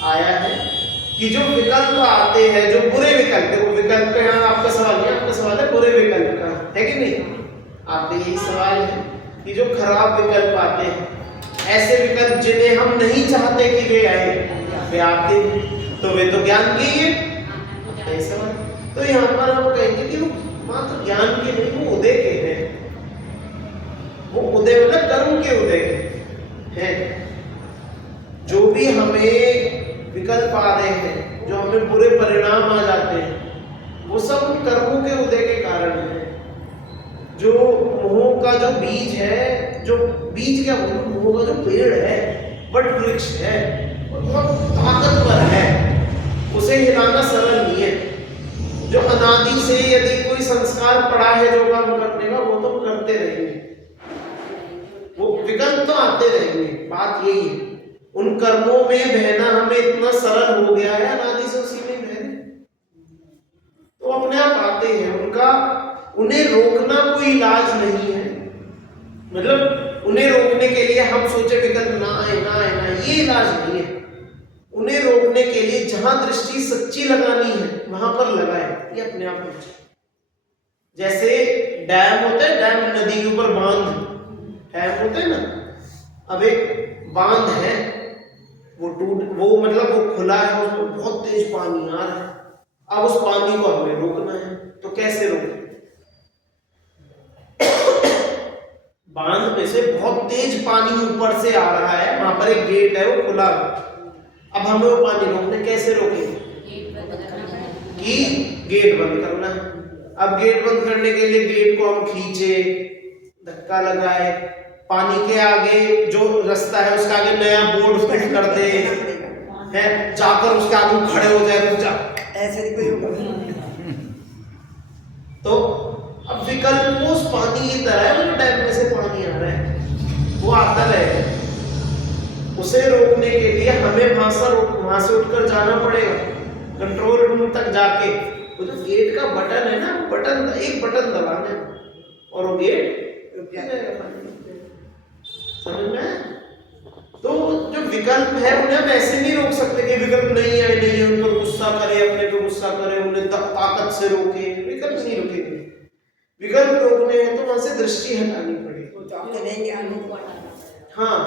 आया है कि जो विकल्प आते हैं, जो बुरे विकल्प, देखो विकल्प का यहाँ आपका सवाल नहीं, आपका सवाल है बुरे विकल्प का, है कि नहीं? आपका यही सवाल है कि जो खराब विकल्प आते हैं, ऐसे विकल्प जिन्हें हम नहीं चाहते कि वे आए, वे आते हैं, तो वे तो ज्ञान के ही है, ऐसा। तो यहाँ पर हम कहेंगे कि वो मात्र ज्ञान के नहीं, वो उदय के हैं, वो उदय मतलब कर्म के उदय के हैं। जो भी हमें विकल्प आ रहे हैं, जो हमें बुरे परिणाम आ जाते हैं, वो सब कर्मों के उदय के कारण है। जो मोह का जो बीज है, जो बीज क्या बोलूं, मोह का जो पेड़ है, बट वृक्ष है और बहुत ताकतवर है, उसे हिलाना सरल नहीं है। जो अनादि से यदि कोई संस्कार पड़ा है जो काम करने का, वो तो करते रहेंगे, वो विकल्प तो आते रहेंगे। बात यही है, उन कर्मों में बहना हमें इतना सरल हो गया है, अनादि से उसी में बहने, तो अपने आप आते हैं। उन्हें रोकना कोई इलाज नहीं है, मतलब उन्हें रोकने के लिए हम सोचे विकल्प ना आए ना आए ना, ये इलाज नहीं है। उन्हें रोकने के लिए जहां दृष्टि सच्ची लगानी है वहां पर लगाए, ये अपने आप हो। जैसे डैम होता है, डैम नदी के ऊपर बांध, डैम होता है ना, अब एक बांध है, वो मतलब वो खुला है, उसमें बहुत तेज पानी आ रहा है, अब उस पानी को हमें रोकना है, तो कैसे रोकें? बांध में से बहुत तेज पानी ऊपर से आ रहा है, वहां पर एक गेट है, वो खुला, अब हमें वो पानी रोकने कैसे रोकेंगे? कि गेट बंद करना है। अब गेट बंद करने के लिए गेट को हम खींचे, धक्का लगाए, पानी के आगे जो रास्ता है उसके आगे नया बोर्ड फिट कर दे, है जाकर उसके आगे खड़े हो जाए, रुक जा, ऐसे नहीं कोई होगा। तो अब विकल्प उस पानी की तरह है, वो डैम में से पानी आ रहा है, वो आता रहेगा, उसे रोकने के लिए हमें वहां से उठकर जाना पड़ेगा, कंट्रोल रूम तक जाके वो जो गेट का बटन है ना, एक बटन दबाना है और वो गेट रुक जाएगा। समझ में आया? तो जो विकल्प है उन्हें हम ऐसे नहीं रोक सकते कि विकल्प नहीं आए, नहीं उन पर गुस्सा करे, अपने पे गुस्सा करे, उन्हें ताकत से रोके, विकल्प नहीं रोकेंगे। विकल्प रोकने हैं तो वहां से दृष्टि हटानी पड़ेगी, हाँ,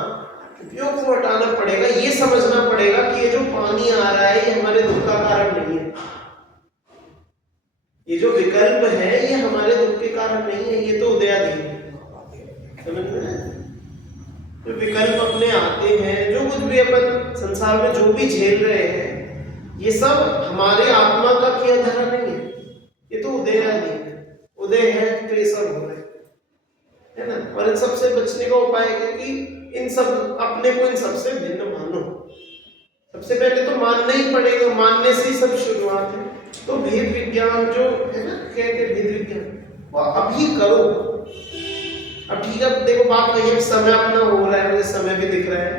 उपयोग को हटाना पड़ेगा। ये समझना पड़ेगा कि ये जो पानी आ रहा है ये हमारे दुख का कारण नहीं है, ये जो विकल्प है ये हमारे दुख के कारण नहीं है, ये तो उदयादि है। समझ में? जो विकल्प अपने आते हैं, जो कुछ भी अपन संसार में जो भी झेल रहे हैं, ये सब हमारे आत्मा का किया धरा नहीं है, ये तो उदयादि है। उदय है तो ये सब हो रहा है ना। और इन सबसे बचने का उपाय है कि इन सब अपने को इन सबसे भिन्न मानो। सबसे पहले तो मानना ही पड़ेगा, मानने से ही सब शुरुआत है। तो भेद विज्ञान जो है ना, कहते हैं भेद विज्ञान, वो अभी करो। अब ठीक है, देखो बात वही है, समय अपना हो रहा है, मुझे समय भी दिख रहा है,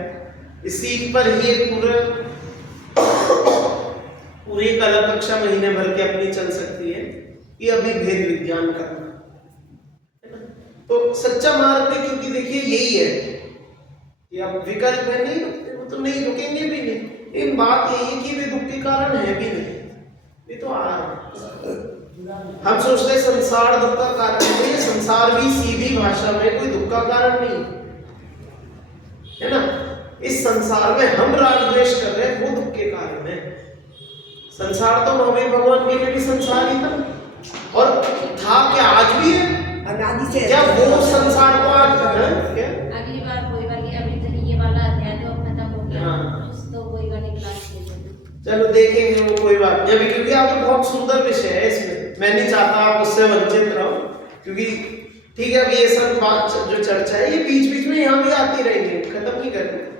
इसी पर ही एक पूरी एक अलग कक्षा महीने भर के अपनी चल सकती है कि अभी भेद विज्ञान करना। तो सच्चा मार्ग में, क्योंकि देखिए यही है कि अब विकल्प है, नहीं रुकते, वो तो नहीं रुकेंगे भी नहीं, लेकिन बात यही है कि वे दुख के कारण है भी नहीं, ये तो आ रहा है। हम सोचते संसार दुख का कारण नहीं है, संसार भी सीधी भाषा में कोई दुख का कारण नहीं है ना। इस संसार में हम राग द्वेष कर रहे हैं, वो दुख के कारण है। संसार तो महावीर भगवान के लिए भी संसार ही था, और था क्या, आज भी है। अनादि से क्या वो संसार को आज क्या अगली बार कोई वाली, अभी तो ये वाला अध्याय तो खत्म हो गया, हाँ। तो कोई वाली क्लास ले लेना। चलो देखेंगे, वो कोई बात नहीं अभी, क्योंकि आगे बहुत सुंदर विषय है, इसमें मैं नहीं चाहता आप उससे वंचित रहो, क्योंकि ठीक है, अभी ये सब बात जो चर्चा है ये बीच बीच में यहाँ भी आती रहेंगी, खत्म नहीं करते।